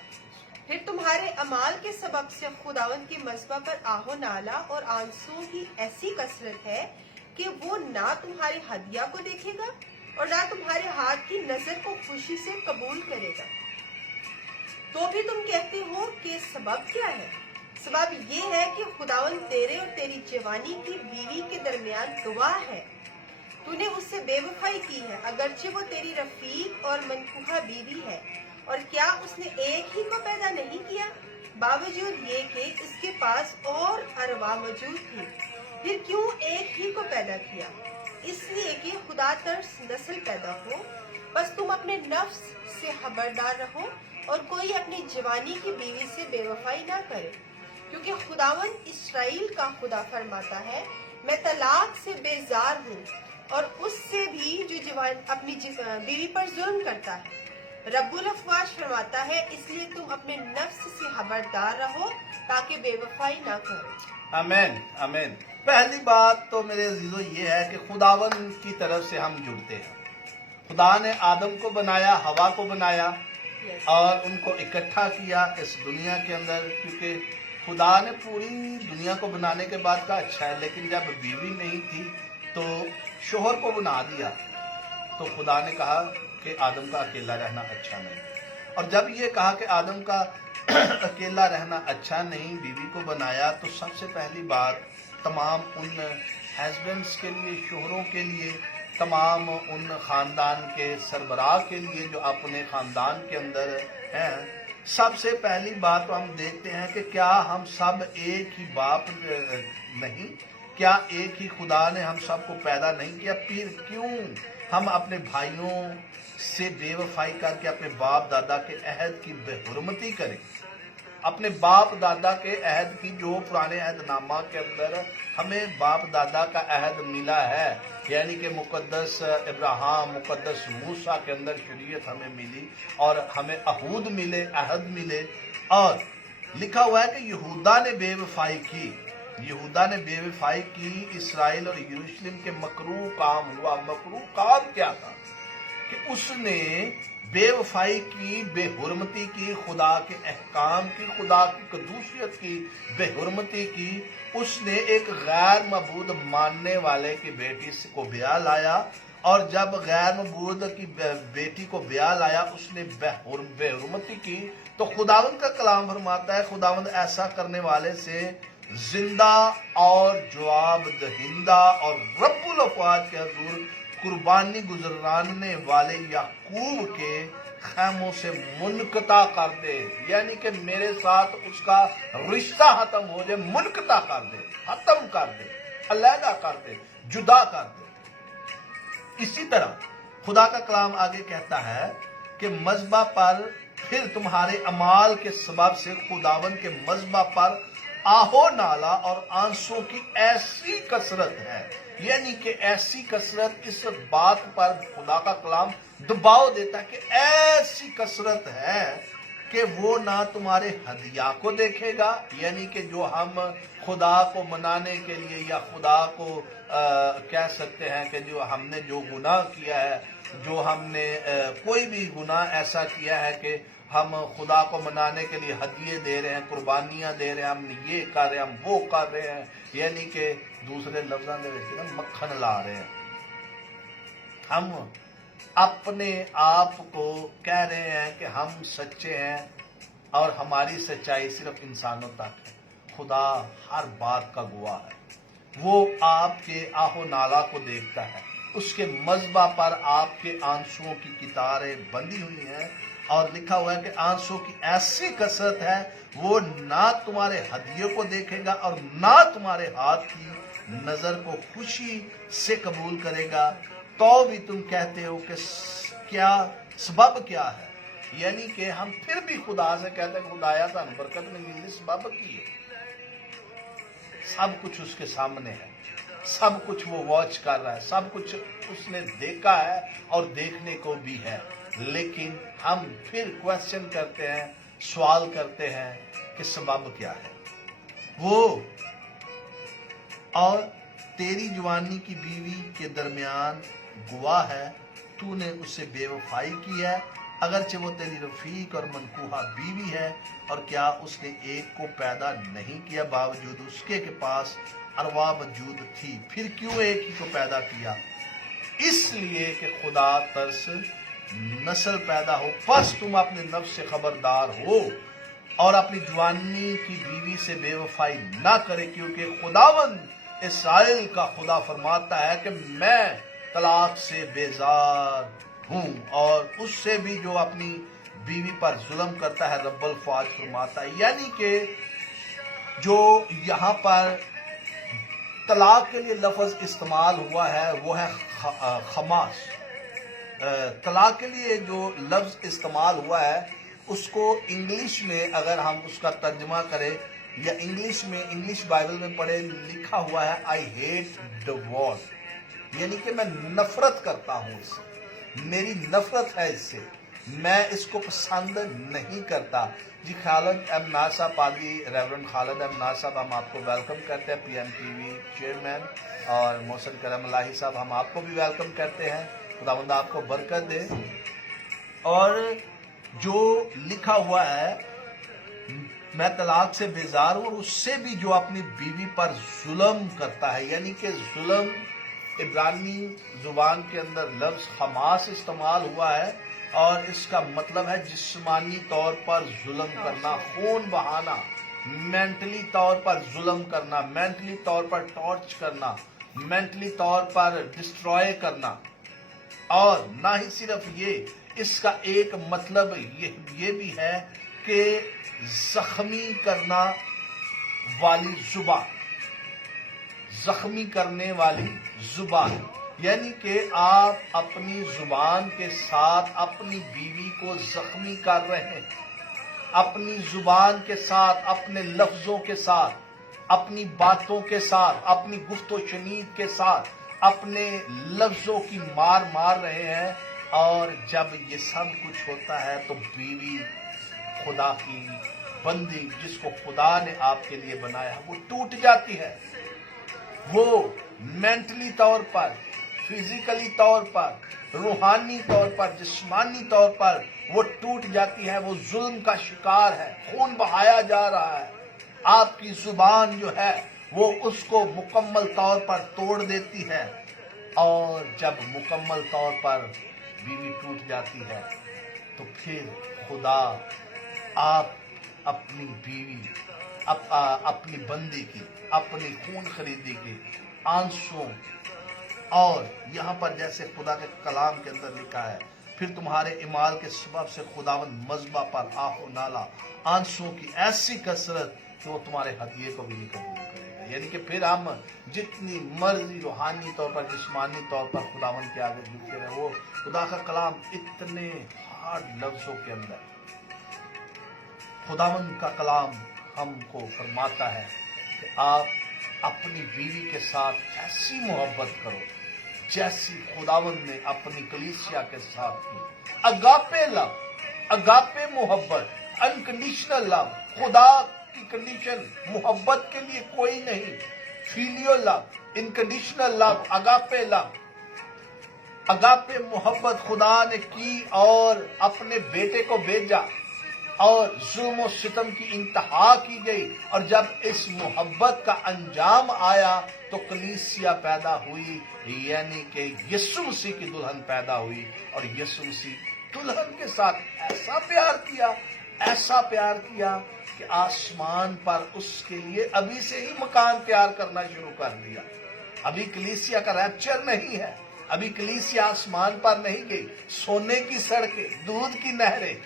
फिर तुम्हारे अमाल के सबब से खुदावंद की मज़बा पर आहो नाला और आंसुओं की ऐसी कसरत है कि वो ना तुम्हारे हदिया को देखेगा और ना तुम्हारे हाथ की नजर को खुशी से कबूल करेगा। तो भी तुम कहते हो कि सबब क्या है? सबब ये है कि खुदावंद तेरे और तेरी जवानी की बीवी के दरमियान गवाह है। तूने उससे बेवफाई की है, अगरचे वो तेरी रफीक और मनकुहा बीवी है। और क्या उसने एक ही को पैदा नहीं किया, बावजूद ये कि इसके पास और अरवा मौजूद थी? फिर क्यों एक ही को पैदा किया? इसलिए कि खुदा तरस नस्ल पैदा हो। बस तुम अपने नफ्स से खबरदार रहो और कोई अपनी जवानी की बीवी से बेवफाई ना करे, क्योंकि खुदावंद इस्राएल का खुदा फरमाता है, मैं तलाक से बेजार हूँ और उससे भी जो जवान अपनी बीवी पर जुल्म करता है। रब्बुल अफवाज फरमाता है, इसलिए तुम अपने नफ्स से खबरदार रहो ताकि बेवफाई ना करो। आमीन आमीन। पहली बात तो मेरे अजीजों ये है कि खुदावन की तरफ से हम जुड़ते हैं। खुदा ने आदम को बनाया, हवा को बनाया और उनको इकट्ठा किया इस दुनिया के अंदर, क्योंकि खुदा ने पूरी दुनिया को बनाने के बाद कहा अच्छा है, लेकिन जब बीवी नहीं थी तो शोहर को बना दिया। तो खुदा ने कहा कि आदम का अकेला रहना अच्छा नहीं, और जब ये कहा कि आदम का अकेला रहना अच्छा नहीं, बीवी को बनाया, तो सबसे पहली बात तमाम उन हस्बैंड्स के लिए, शोहरों के लिए, तमाम उन खानदान के सरबराह के लिए जो अपने खानदान के अंदर हैं, सबसे पहली बात तो हम देखते हैं कि क्या हम सब एक ही बाप नहीं? क्या एक ही खुदा ने हम सबको पैदा नहीं किया? फिर क्यों हम अपने भाइयों से बेवफाई करके अपने बाप दादा के अहद की बेहुरमती करें? अपने बाप दादा के अहद की, जो पुराने अहदनामा के अंदर हमें बाप दादा का अहद मिला है, यानी कि मुकद्दस इब्राहिम, मुकद्दस मूसा के अंदर शरीयत हमें मिली और हमें अहूद मिले, अहद मिले। और लिखा हुआ है कि यहूदा ने बेवफाई की, यहूदा ने बेवफाई की, इसराइल और यरूशलेम के मकरूह काम हुआ। मकरूह काम क्या था? کہ اس نے بے وفائی کی، بے حرمتی کی، خدا کے احکام کی، خدا کی قدوسیت کی بے حرمتی کی. اس نے ایک غیر معبود ماننے والے کی بیٹی کو بیاہ لایا، اور جب غیر معبود کی بیٹی کو بیاہ لایا اس نے بے حرمتی کی. تو خداوند کا کلام فرماتا ہے خداوند ایسا کرنے والے سے زندہ اور جواب دہندہ اور رب الافواج کے حضور قربانی گزراننے والے یعقوب کے خیموں سے منقطع کر دے. یعنی کہ میرے ساتھ اس کا رشتہ ختم ہو جائے، منقطع کر دے، ختم کر دے، علیحدہ کر دے، جدا کر دے. اسی طرح خدا کا کلام آگے کہتا ہے کہ مذبح پر پھر تمہارے اعمال کے سبب سے خداوند کے مذبح پر آہو نالا اور آنسوں کی ایسی کثرت ہے. یعنی کہ ایسی کثرت، اس بات پر خدا کا کلام دباؤ دیتا ہے کہ ایسی کثرت ہے کہ وہ نہ تمہارے ہدیہ کو دیکھے گا. یعنی کہ جو ہم خدا کو منانے کے لیے یا خدا کو کہہ سکتے ہیں کہ جو ہم نے جو گناہ کیا ہے، جو ہم نے کوئی بھی گناہ ایسا کیا ہے کہ ہم خدا کو منانے کے لیے ہدیے دے رہے ہیں، قربانیاں دے رہے ہیں، ہم یہ کر رہے ہیں، ہم وہ کر رہے ہیں، یعنی کہ دوسرے لفظوں میں مکھن لا رہے ہیں. ہم اپنے آپ کو کہہ رہے ہیں کہ ہم سچے ہیں اور ہماری سچائی صرف انسانوں تک ہے. خدا ہر بات کا گواہ ہے. وہ آپ کے آہو نالا کو دیکھتا ہے. اس کے مذبح پر آپ کے آنسوؤں کی قطاریں بندھی ہوئی ہیں، اور لکھا ہوا ہے کہ آنسوں کی ایسی کثرت ہے وہ نہ تمہارے ہدیوں کو دیکھے گا اور نہ تمہارے ہاتھ کی نظر کو خوشی سے قبول کرے گا. تو بھی تم کہتے ہو کہ کیا سبب کیا ہے. یعنی کہ ہم پھر بھی خدا سے کہتے ہیں خدایا تن برکت نہیں ملی، سبب کی ہے. سب کچھ اس کے سامنے ہے، سب کچھ وہ واچ کر رہا ہے، سب کچھ اس نے دیکھا ہے اور دیکھنے کو بھی ہے. لیکن ہم پھر کوشچن کرتے ہیں، سوال کرتے ہیں کہ سبب کیا ہے. وہ اور تیری جوانی کی بیوی کے درمیان گواہ ہے، تو نے اسے بے وفائی کی ہے، اگرچہ وہ تیری رفیق اور منکوحہ بیوی ہے. اور کیا اس نے ایک کو پیدا نہیں کیا باوجود اس کے پاس ارواح موجود تھی؟ پھر کیوں ایک ہی کو پیدا کیا؟ اس لیے کہ خدا ترس نسل پیدا ہو. پس تم اپنے نفس سے خبردار ہو اور اپنی جوانی کی بیوی سے بے وفائی نہ کرے، کیونکہ خداوند اسرائیل کا خدا فرماتا ہے کہ میں طلاق سے بیزار ہوں، اور اس سے بھی جو اپنی بیوی پر ظلم کرتا ہے رب الفاظ فرماتا ہے. یعنی کہ جو یہاں پر طلاق کے لیے لفظ استعمال ہوا ہے وہ ہے خماس. طلاق کے لیے جو لفظ استعمال ہوا ہے اس کو انگلش میں اگر ہم اس کا ترجمہ کریں یا انگلش میں انگلش بائبل میں پڑھے، لکھا ہوا ہے آئی ہیٹ ڈیورس. یعنی کہ میں نفرت کرتا ہوں اس سے، میری نفرت ہے اس سے، میں اس کو پسند نہیں کرتا. جی خالد ایم ناز صاحب، پادری ریورنڈ خالد ایم ناز صاحب، ہم آپ کو ویلکم کرتے ہیں. P M T V chairman اور محسن کرم الہی صاحب، ہم آپ کو بھی ویلکم کرتے ہیں. خداوند آپ کو برکت دے. اور جو لکھا ہوا ہے میں طلاق سے بیزار ہوں، اور اس سے بھی جو اپنی بیوی پر ظلم کرتا ہے. یعنی کہ ظلم عبرانی زبان کے اندر لفظ حماس استعمال ہوا ہے، اور اس کا مطلب ہے جسمانی طور پر ظلم کرنا، خون بہانا، مینٹلی طور پر ظلم کرنا، مینٹلی طور پر ٹارچ کرنا، مینٹلی طور پر ڈسٹروائے کرنا. اور نہ ہی صرف یہ، اس کا ایک مطلب یہ بھی ہے کہ زخمی کرنا والی زبان، زخمی کرنے والی زبان. یعنی کہ آپ اپنی زبان کے ساتھ اپنی بیوی کو زخمی کر رہے ہیں، اپنی زبان کے ساتھ، اپنے لفظوں کے ساتھ، اپنی باتوں کے ساتھ، اپنی گفت و شنید کے ساتھ اپنے لفظوں کی مار رہے ہیں. اور جب یہ سب کچھ ہوتا ہے تو بیوی خدا کی بندی جس کو خدا نے آپ کے لیے بنایا وہ ٹوٹ جاتی ہے. وہ مینٹلی طور پر، फिजिकली तौर पर, रूहानी तौर पर, जिस्मानी तौर पर वो टूट जाती है, वो जुल्म का शिकार है, खून बहाया जा रहा है, आपकी जुबान जो है वो उसको मुकम्मल तौर पर तोड़ देती है। और जब मुकम्मल तौर पर बीवी टूट जाती है तो फिर खुदा आप अपनी बीवी, अपनी बंदी की, अपनी खून खरीदी की आंसुओं, और यहाँ पर जैसे खुदा के कलाम के अंदर लिखा है, फिर तुम्हारे इमाल के सबब से खुदावंद मज़बा पर आहो नाला आंसुओं की ऐसी कसरत कि वो तुम्हारे हदिये को भी नहीं कबूल करेगा। यानी कि फिर हम जितनी मर्जी रूहानी तौर पर, जिस्मानी तौर पर खुदावंद के आगे झुके रहे, वो खुदा का कलाम इतने हार्ड लफ्जों के अंदर खुदावंद का कलाम हमको फरमाता है कि आप अपनी बीवी के साथ ऐसी मोहब्बत करो जैसी खुदावंद ने अपनी कलीसिया के साथ की। अगापे लव, अगापे मोहब्बत, अनकंडीशनल लव। खुदा की कंडीशन मोहब्बत के लिए कोई नहीं। Philio love, unconditional love, agape love, agape मोहब्बत खुदा ने की और अपने बेटे को भेजा और जुल्म और सितम की इंतहा की गई। और जब इस मोहब्बत का अंजाम आया तो कलीसिया पैदा हुई, यानी कि यीशु मसीह की दुल्हन पैदा हुई। और यीशु मसीह दुल्हन के साथ ऐसा प्यार किया, ऐसा प्यार किया कि आसमान पर उसके लिए अभी से ही मकान तैयार करना शुरू कर दिया। अभी कलीसिया का रैप्चर नहीं है, अभी कलीसिया आसमान पर नहीं गई। सोने की सड़कें, दूध की नहरें,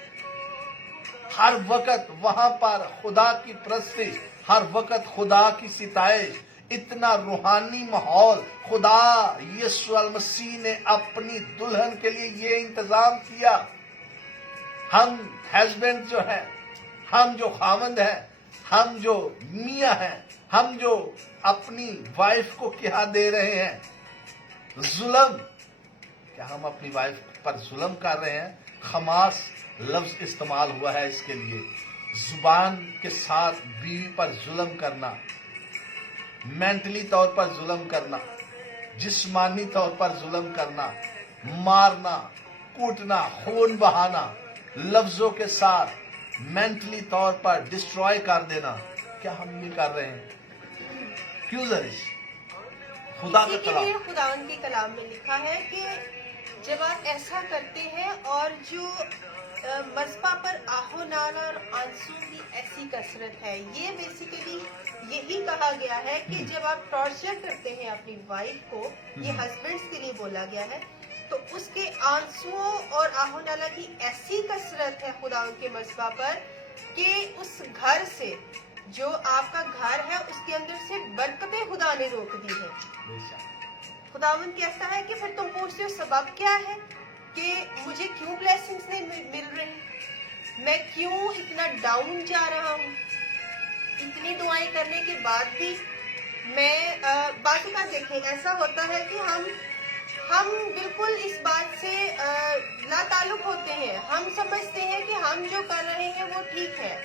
हर वक्त वहां पर खुदा की प्रस्ती, हर वक्त खुदा की सिताइश, इतना रूहानी माहौल। खुदा यीशु मसीह ने अपनी दुल्हन के लिए ये इंतजाम किया। हम हस्बैंड जो है, हम जो खामंद है, हम जो मियां हैं, हम जो अपनी वाइफ को क्या दे रहे हैं? जुल्म। क्या हम अपनी वाइफ पर जुल्म कर रहे हैं? खमास लफ्ज इस्तेमाल हुआ है इसके लिए। जुबान के साथ बीवी पर जुल्म करना, मेंटली तौर पर जुल्म करना, जिस्मानी तौर पर जुल्म करना, मारना, कूटना, खून बहाना, लफ्जों के साथ मेंटली तौर पर डिस्ट्रॉय कर देना। क्या हम ये कर रहे हैं? क्यों जरिश? खुदा का कलाम, खुदावंद के कलाम में लिखा है कि जब आप ऐसा करते हैं और जो मज़बा पर आहो नाला और आंसू की ऐसी कसरत है, ये बेसिकली यही कहा गया है कि जब आप टॉर्चर करते हैं अपनी वाइफ को, ये हस्बैंड्स के लिए बोला गया है, तो उसके आंसुओं और आहो नाला की ऐसी कसरत है खुदावंद के मज़बा पर कि उस घर से, जो आपका घर है, उसके अंदर से बरकतें खुदा ने रोक दी है। खुदावंद कहता है कि फिर तुम पूछते हो सबब क्या है कि मुझे क्यों ब्लेसिंग्स नहीं मिल रही, मैं क्यों इतना डाउन जा रहा हूँ, इतनी दुआएं करने के बाद भी मैं बात का देखें, ऐसा होता है कि हम बिल्कुल इस बात से लाताल्लुक होते हैं। हम समझते हैं कि हम जो कर रहे हैं वो ठीक है,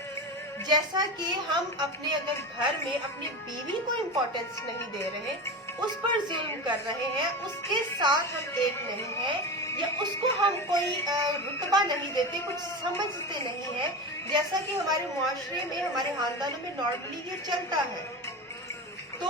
जैसा कि हम अपने अगर घर में अपनी बीवी को इम्पोर्टेंस नहीं दे रहे, उस पर जुल्म कर रहे हैं, उसके साथ हम एक नहीं हैं, या उसको हम कोई रुतबा नहीं देते, कुछ समझते नहीं है, जैसा कि हमारे मुआशरे में, हमारे खानदानों में नॉर्मली ये चलता है। तो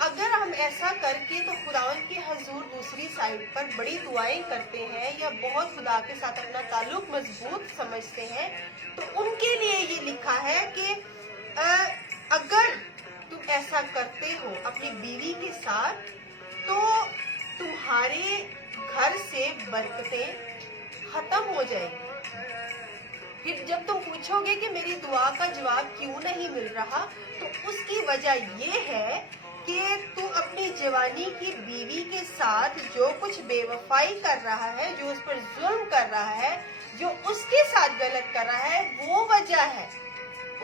अगर हम ऐसा करके तो खुदावंद के हजूर दूसरी साइड पर बड़ी दुआएं करते हैं या बहुत खुदा के साथ अपना ताल्लुक मजबूत समझते हैं, तो उनके लिए ये लिखा है कि अगर तुम ऐसा करते हो अपनी बीवी के साथ, तो तुम्हारे घर से बरकतें खत्म हो जाएगी। फिर जब तुम पूछोगे कि मेरी दुआ का जवाब क्यों नहीं मिल रहा, तो उसकी वजह ये है कि तू अपनी जवानी की बीवी के साथ जो कुछ बेवफाई कर रहा है, जो उस पर जुल्म कर रहा है, जो उसके साथ गलत कर रहा है, वो वजह है।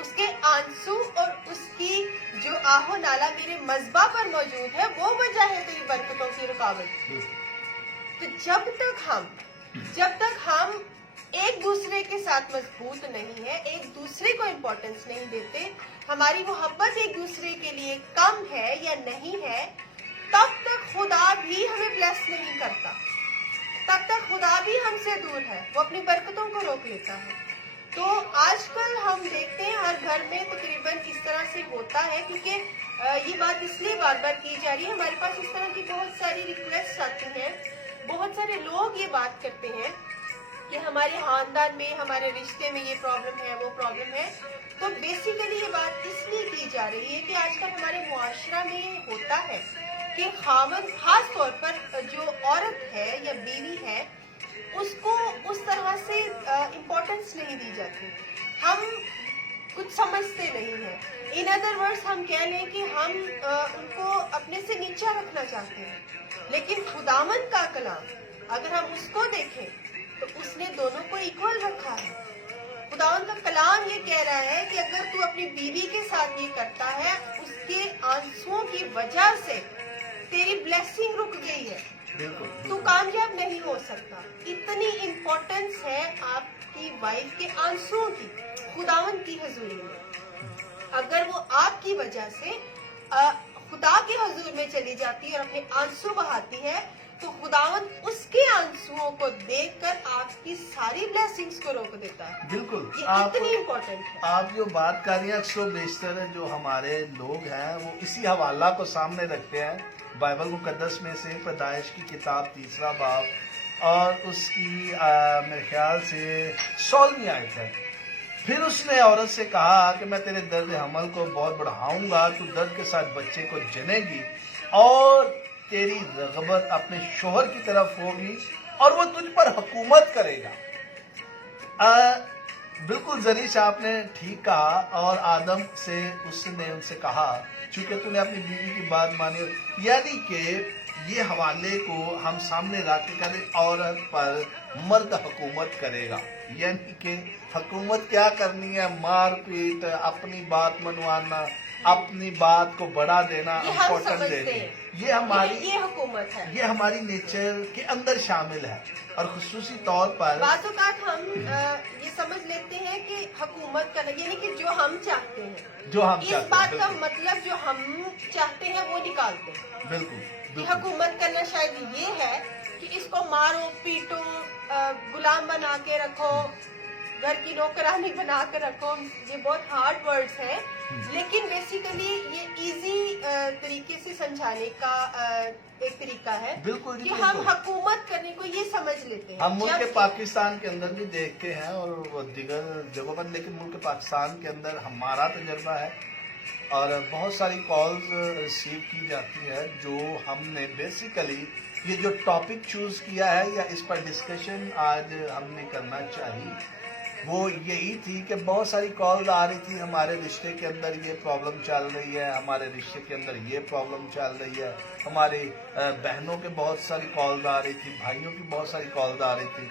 उसके आंसू और उसकी जो आहो नाला मेरे मज़बा पर मौजूद है, वो वजह है तेरी बरकतों की रुकावट। तो जब तक हम एक दूसरे के साथ मजबूत नहीं है, एक दूसरे को इम्पोर्टेंस नहीं देते, हमारी मोहब्बत एक दूसरे के लिए कम है या नहीं है, तब तक खुदा भी हमें ब्लेस नहीं करता, तब तक खुदा भी हमसे दूर है, वो अपनी बरकतों को रोक लेता है। तो आजकल हम देखते हैं हर घर में तकरीबन इस तरह से होता है, क्योंकि ये बात इसलिए बार बार की जा रही है, हमारे पास इस तरह की बहुत सारी रिक्वेस्ट आती हैं, बहुत सारे लोग ये बात करते हैं कि हमारे खानदान में, हमारे रिश्ते में ये प्रॉब्लम है, वो प्रॉब्लम है। तो बेसिकली ये बात इसलिए की जा रही है कि आजकल हमारे मुआशरा में होता है कि खामन, खास तौर पर जो औरत है या बीवी है, उसको उस तरह से इम्पोर्टेंस नहीं दी जाती, हम कुछ समझते नहीं हैं। इन अदर वर्ड्स हम कह लें कि हम उनको अपने से नीचा रखना चाहते हैं। लेकिन खुदावन का कलाम अगर हम उसको देखें तो उसने दोनों को इक्वल रखा है। खुदावन का कलाम ये कह रहा है कि अगर तू अपनी बीवी के साथ ये करता है, उसके आंसुओं की वजह से तेरी ब्लेसिंग रुक गई है, तू कामयाब नहीं हो सकता। इतनी इम्पोर्टेंस है आपकी वाइफ के आंसुओं की खुदावन की हजूरी में। अगर वो आपकी वजह से खुदा के हजूर में चली जाती है और अपने आंसू बहाती है, तो खुदावन उसके आंसुओं को देखकर आपकी सारी ब्लेसिंग्स को रोक देता है। बिल्कुल, ये इतनी इम्पोर्टेंट है। आप जो बात कर रही हैं, अक्सर बेशतर जो हमारे लोग हैं वो इसी हवाला को सामने रखते हैं। बाइबल मुकद्दस में से पैदाइश की किताब 3 बाब और उसकी मेरे ख्याल से 16वीं आयत है। फिर उसने औरत से कहा कि मैं तेरे दर्द हमल को बहुत बढ़ाऊंगा, तू दर्द के साथ बच्चे को जनेगी और तेरी रगबत अपने शोहर की तरफ होगी और वो तुझ पर हुकूमत करेगा। बिल्कुल जरीश आपने ठीक कहा। और आदम से उसने उनसे कहा, चूंकि तूने अपनी बीवी की बात मानी, यानी कि ये हवाले को हम सामने रख के कहते औरत पर मर्द हुकूमत करेगा। यानी कि हुकूमत क्या करनी है? मार पीट, अपनी बात मनवाना, अपनी बात को बढ़ा देना, इम्पोर्टेंस देना, ये हमारी ये हुकूमत है, ये हमारी नेचर के अंदर शामिल है। और खुसूसी तौर पर बाज़ औक़ात हम ये समझ लेते हैं कि हुकूमत करना यानी कि जो हम चाहते हैं, जो हम इस बात का मतलब जो हम चाहते हैं वो निकालते हैं। बिल्कुल, कि हुकूमत करना शायद ये है कि इसको मारो पीटो, गुलाम बना के रखो, घर की नौकरानी बना कर रखो। ये बहुत हार्ड वर्ड्स हैं, लेकिन बेसिकली ये इजी तरीके से समझाने का एक तरीका है। बिल्कुल जी, कि हम हुकूमत करने को ये समझ लेते हैं। हम मुल्क पाकिस्तान के अंदर भी देखते हैं और दीगर जगहों पर, लेकिन मुल्क पाकिस्तान के अंदर हमारा तजर्बा है और बहुत सारी कॉल्स रिसीव की जाती है जो हमने बेसिकली ये जो टॉपिक चूज किया है या इस पर डिस्कशन आज हमने करना चाहिए, वो यही थी कि बहुत सारी कॉल आ रही थी, हमारे रिश्ते के अंदर ये प्रॉब्लम चल रही है, हमारे रिश्ते के अंदर ये प्रॉब्लम चल रही है, हमारी बहनों के बहुत सारी कॉल्स आ रही थी, भाइयों की बहुत सारी कॉल्स आ रही थी।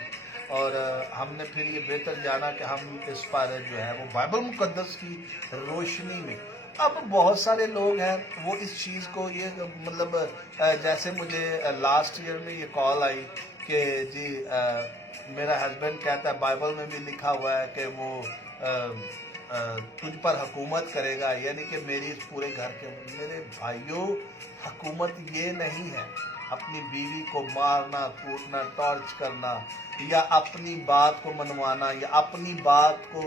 और हमने फिर ये बेहतर जाना कि हम इस पर जो है वो बाइबल मुकद्दस की रोशनी में, अब बहुत सारे लोग हैं वो इस चीज़ को ये मतलब जैसे मुझे लास्ट ईयर में ये कॉल आई कि जी मेरा हस्बैंड कहता है बाइबल में भी लिखा हुआ है कि वो तुझ पर हुकूमत करेगा, यानी कि मेरी इस पूरे घर के। मेरे भाइयों, हुकूमत ये नहीं है अपनी बीवी को मारना, कूटना, टॉर्च करना या अपनी बात को मनवाना या अपनी बात को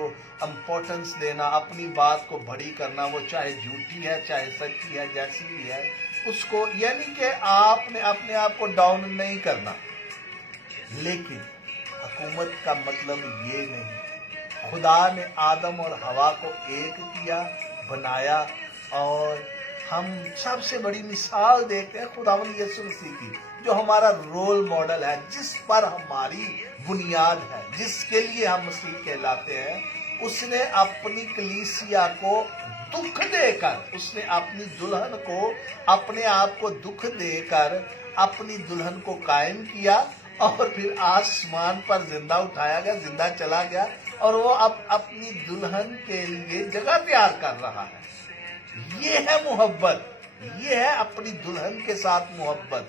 इम्पोर्टेंस देना, अपनी बात को बड़ी करना, वो चाहे झूठी है चाहे सच्ची है, जैसी भी है उसको, यानी कि आपने अपने आप को डाउन नहीं करना। लेकिन हुकूमत का मतलब ये नहीं। खुदा ने आदम और हवा को एक किया, बनाया, और हम सबसे बड़ी मिसाल देखते हैं खुदावंद यीशु मसीह की, जो हमारा रोल मॉडल है, जिस पर हमारी बुनियाद है, जिसके लिए हम मसीह कहलाते हैं। उसने अपनी कलीसिया को दुख देकर, उसने अपनी दुल्हन को, अपने आप को दुख देकर अपनी दुल्हन को कायम किया और फिर आसमान पर जिंदा उठाया गया, जिंदा चला गया, और वो अब अपनी दुल्हन के लिए जगह तैयार कर रहा है। ये है मोहब्बत, ये है अपनी दुल्हन के साथ मोहब्बत,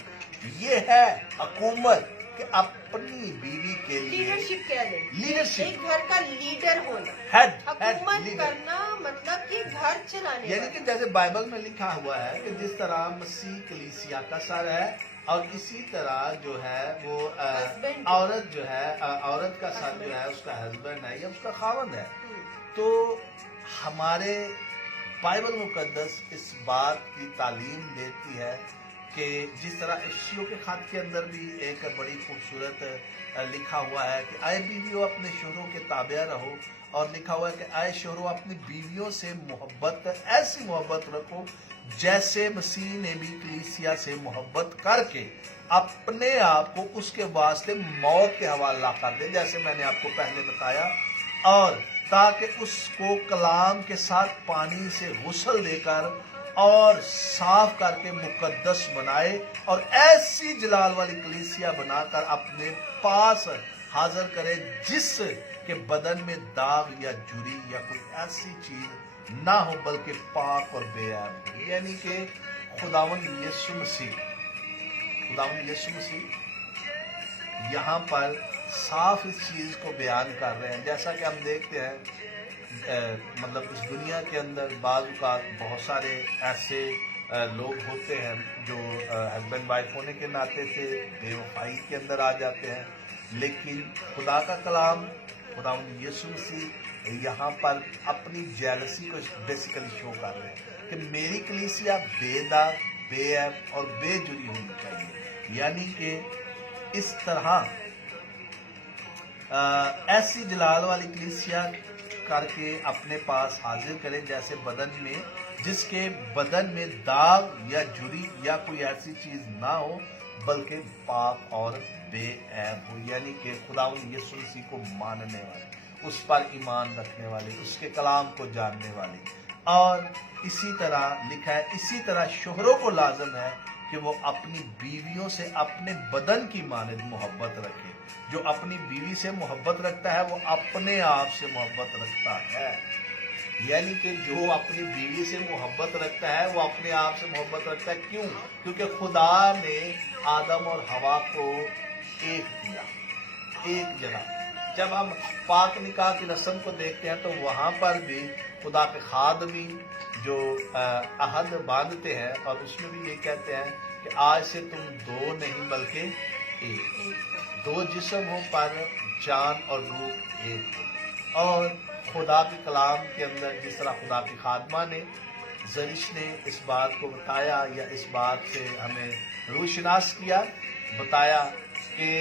ये है हुकूमत कि अपनी बीवी के लिए लीडरशिप कह लें, लीडरशिप, एक घर का लीडर होना, हेड हुकूमत लीडर, करना, मतलब कि घर चलाने यानी कि जैसे बाइबल में लिखा हुआ है कि जिस तरह मसीह कलीसिया का सर है और इसी तरह जो है वो Husband। औरत जो है औरत का सर जो है उसका हस्बैंड है या उसका खावंद है। तो हमारे बाइबल मुकद्दस इस बात की तालीम देती है कि जिस तरह यिशु के खत के अंदर भी एक बड़ी खूबसूरत लिखा हुआ है कि आए बीवियों अपने शोहरों के ताबे रहो, और लिखा हुआ है कि आए शोहरों अपनी बीवियों से मोहब्बत, ऐसी मोहब्बत रखो जैसे मसीह ने भी कलीसिया से मोहब्बत करके अपने आप को उसके वास्ते मौत के हवाला कर दे, जैसे मैंने आपको पहले बताया, और ताकि उसको कलाम के साथ पानी से गुस्ल देकर और साफ करके मुकद्दस बनाए और ऐसी जलाल वाली कलीसिया बनाकर अपने पास हाजिर करे जिस के बदन में दाग या जुरी या कोई ऐसी चीज ना हो, बल्कि पाक और बेऐब हो। यानी कि खुदावंद यीशु मसीह यहाँ पर साफ इस चीज को बयान कर रहे हैं। जैसा कि हम देखते हैं मतलब इस दुनिया के अंदर बाज़ औक़ात बहुत सारे ऐसे लोग होते हैं जो हस्बैंड वाइफ होने के नाते से बेवफाई के अंदर आ जाते हैं, लेकिन खुदा का कलाम खुदावंद यीशु मसीह यहाँ पर अपनी जेलसी को बेसिकली शो कर रहे हैं कि मेरी कलीसिया बेदाग, बेऐब और बेजुरी होनी चाहिए। यानी कि इस तरह ऐसी जलाल वाली कलीसिया करके अपने पास हाजिर करें जैसे बदन में, जिसके बदन में दाग या जुरी या कोई ऐसी चीज ना हो, बल्कि पाक और बेऐब हो। यानी कि खुदावंद यीशु मसीह को मानने वाले, उस पर ईमान रखने वाले, उसके कलाम को जानने वाले। और इसी तरह लिखा है, इसी तरह शोहरों को लाजम है कि वो अपनी बीवियों से अपने बदन की मानद मोहब्बत रखे। जो अपनी बीवी से मोहब्बत रखता है वो अपने आप से मोहब्बत रखता है। यानी कि जो अपनी बीवी से मोहब्बत रखता है वो अपने आप से मोहब्बत रखता है। क्यों? क्योंकि खुदा ने आदम और हवा को एक किया, एक जगह। जब हम पाक निकाह की रस्म को देखते हैं तो वहां पर भी खुदा के खादमी जो अहद बांधते हैं और उसमें भी ये कहते हैं कि आज से तुम दो नहीं बल्कि एक, दो जिस्म हो पर जान और रूह एक हो। और खुदा के कलाम के अंदर जिस तरह खुदा की खादमा ने जरिश ने इस बात को बताया या इस बात से हमें रूशनास किया, बताया कि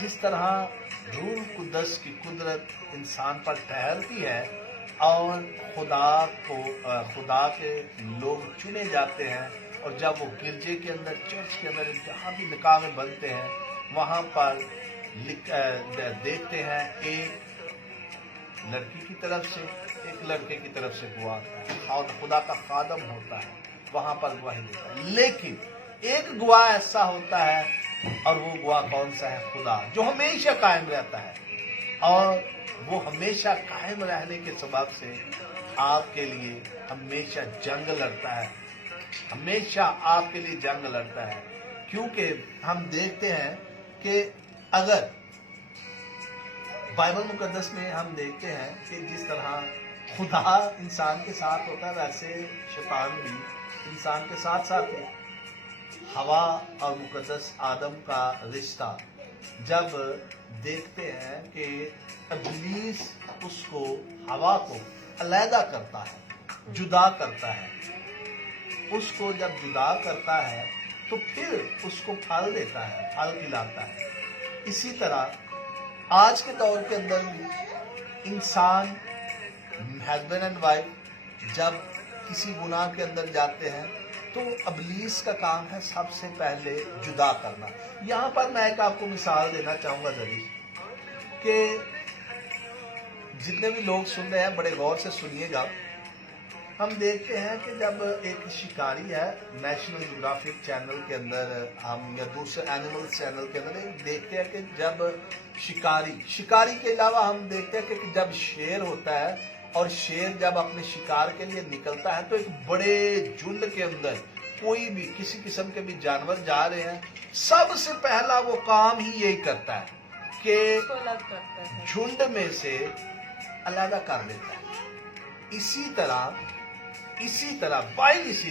जिस तरह रूह कुदस की कुदरत इंसान पर ठहरती है और खुदा के लोग चुने जाते हैं, और जब वो गिरजे के अंदर, चर्च के अंदर जहाँ भी निकाह में बनते हैं वहाँ पर देखते हैं एक लड़की की तरफ से एक लड़के की तरफ से गवाह है और खुदा का खादम होता है, वहाँ पर गवाही देता है। लेकिन एक गवाह ऐसा होता है, और वो गवाह कौन सा है? खुदा, जो हमेशा कायम रहता है। और वो हमेशा कायम रहने के सबब से आपके लिए हमेशा जंग लड़ता है, हमेशा आपके लिए जंग लड़ता है। क्योंकि हम देखते हैं कि अगर बाइबल मुकद्दस में हम देखते हैं कि जिस तरह खुदा इंसान के साथ होता है वैसे शैतान भी इंसान के साथ साथ है। हवा और मुकद्दस आदम का रिश्ता जब देखते हैं कि इब्लीस उसको, हवा को अलहदा करता है, जुदा करता है, उसको जब जुदा करता है तो फिर उसको फल देता है, फल खिलाता है। इसी तरह आज के दौर के अंदर भी इंसान, हस्बैंड एंड वाइफ जब किसी गुनाह के अंदर जाते हैं तो इब्लीस का काम है सबसे पहले जुदा करना। यहाँ पर मैं एक आपको मिसाल देना चाहूंगा जरूर कि जितने भी लोग सुन रहे हैं बड़े गौर से सुनिएगा। हम देखते हैं कि जब एक शिकारी है, नेशनल ज्योग्राफिक चैनल के अंदर हम या दूसरे एनिमल चैनल के अंदर देखते हैं कि जब शिकारी के अलावा हम देखते हैं कि जब शेर होता है और शेर जब अपने शिकार के लिए निकलता है तो एक बड़े झुंड के अंदर कोई भी किसी किस्म के भी जानवर जा रहे हैं, सबसे पहला वो काम ही यही करता है کہ उसको अलग करता है। झुंड में से अलग कर देता है। इसी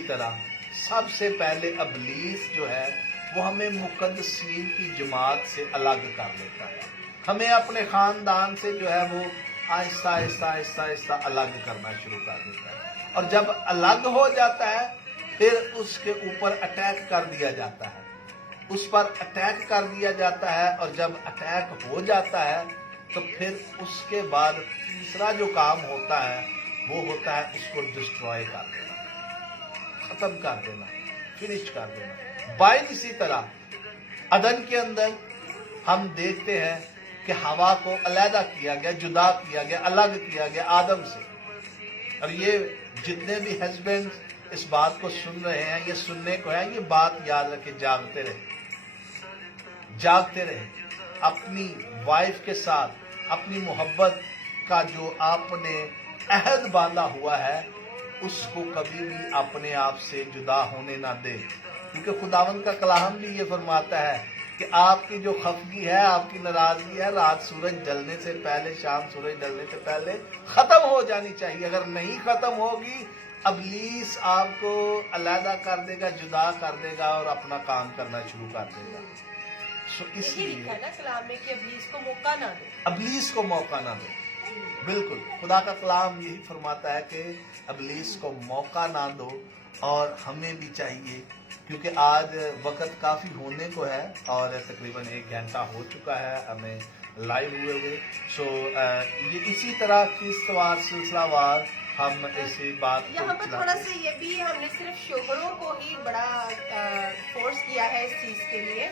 तरह सबसे पहले इब्लीस जो है वो हमें मुकद्दसीन की जमात से अलग कर लेता है। हमें अपने खानदान से जो है वो आहिस्ता अलग करना शुरू कर देता है। और जब अलग हो जाता है फिर उसके ऊपर अटैक कर दिया जाता है, उस पर अटैक कर दिया जाता है। और जब अटैक हो जाता है तो फिर उसके बाद तीसरा जो काम होता है वो होता है उसको डिस्ट्रॉय कर देना, खत्म कर देना, फिनिश कर देना। बाइल इसी तरह अदन के अंदर हम देखते हैं कि हवा को अलहदा किया गया, जुदा किया गया, अलग किया गया आदम से। और ये जितने भी हस्बैंड इस बात को सुन रहे हैं, ये सुनने को है, ये बात याद रखें, जागते रहे अपनी वाइफ के साथ। अपनी मोहब्बत का जो आपने अहद बांधा हुआ है उसको कभी भी अपने आप से जुदा होने ना दे, क्योंकि खुदावंद का कलाम भी ये फरमाता है कि आपकी जो खफगी है, आपकी नाराजगी है, रात सूरज ढलने से पहले, शाम सूरज ढलने से पहले खत्म हो जानी चाहिए। अगर नहीं खत्म होगी इब्लीस आपको अलहदा कर देगा, जुदा कर देगा और अपना काम करना शुरू कर देगा। सो यही इसलिए लिखा है ना कलाम में कि इब्लीस को मौका ना दो। इब्लीस को मौका ना दो। बिल्कुल, खुदा का कलाम यही फरमाता है कि इब्लीस को मौका ना दो। और हमें भी चाहिए, क्योंकि आज वक्त काफ़ी होने को है और तकरीबन 1 घंटा हो चुका है हमें लाइव हुए। सो ये इसी तरह किस्तवार सिलसिलावार हम इसी बात को यहाँ पर थोड़ा सा ये भी हमने सिर्फ शोहरों को ही बड़ा फोर्स किया है इस चीज के लिए।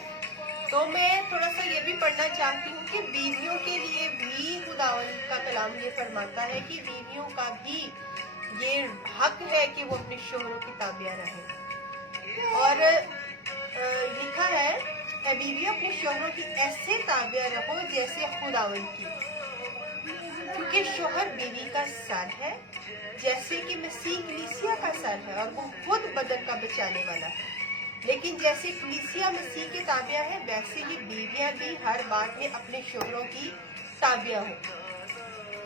तो मैं थोड़ा सा ये भी पढ़ना चाहती हूँ कि बीवियों के लिए भी खुदावंद का कलाम ये फरमाता है कि बीवियों का भी ये हक है कि वो अपने शोहरों की ताबिया रहें। और लिखा है बीवियों अपने शोहरों की ऐसे ताबिया रहो जैसे खुदावंद की, क्योंकि शोहर बीवी का सर है, जैसे कि मसीह कलीसिया का सर है और वो खुद बदन का बचाने वाला है। लेकिन जैसे कलीसिया मसीह की ताबिया है, वैसे ही बीवियां भी हर बात में अपने शोहरों की ताबिया हो।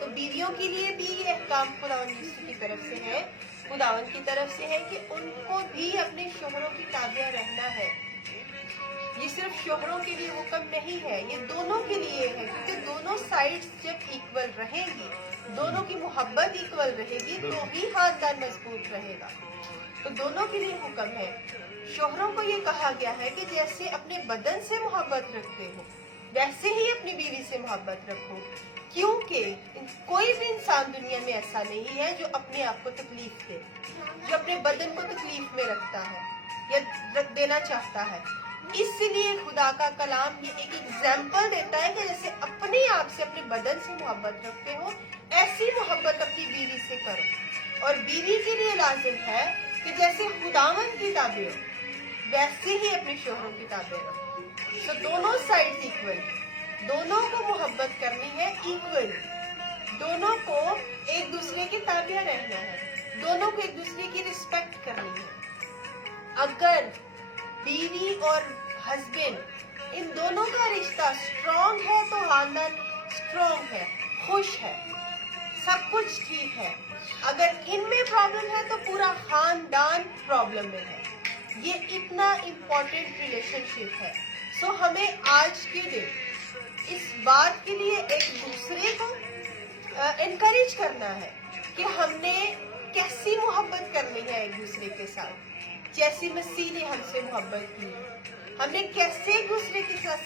तो बीवियों के लिए भी ये काम खुदावंद यीशु की तरफ से है, खुदावंद की तरफ से है कि उनको भी अपने शोहरों की ताबिया रहना है। ये सिर्फ शोहरों के लिए हुक्म नहीं है, ये दोनों के लिए है, क्योंकि दोनों साइड्स जब इक्वल रहेंगी, दोनों की मोहब्बत इक्वल रहेगी तो ही खानदान मजबूत रहेगा। तो दोनों के लिए हुक्म है। शोहरों को ये कहा गया है कि जैसे अपने बदन से मोहब्बत रखते हो वैसे ही अपनी बीवी से मोहब्बत रखो, क्योंकि कोई भी इंसान दुनिया में ऐसा नहीं है जो अपने आप को तकलीफ दे, जो अपने बदन को तकलीफ में रखता है या रख देना चाहता है। इसलिए खुदा का कलाम ये एक एग्जाम्पल देता है कि जैसे अपने आप से अपने बदन से मोहब्बत रखते हो, ऐसी मोहब्बत अपनी बीवी से करो। और बीवी के लिए लाजिम है कि जैसे खुदावंद की ताबे हो वैसे ही अपने शोहरों की ताबे रखो। तो दोनों साइड इक्वल, दोनों को मोहब्बत करनी है इक्वल, दोनों को एक दूसरे की ताबिया रहना है, दोनों को एक दूसरे की रिस्पेक्ट करनी है। अगर बीवी और हस्बैंड इन दोनों का रिश्ता स्ट्रॉन्ग है तो खानदान स्ट्रॉन्ग है, खुश है, सब कुछ ठीक है। अगर इनमें प्रॉब्लम है तो पूरा खानदान प्रॉब्लम में है। ये इतना इम्पोर्टेंट रिलेशनशिप है। सो हमें आज के दिन इस बात के लिए एक दूसरे को एनकरेज करना है कि हमने कैसी मोहब्बत करनी है एक दूसरे के साथ, जैसी मसीह ने हमसे मोहब्बत की। हमने कैसे एक दूसरे के साथ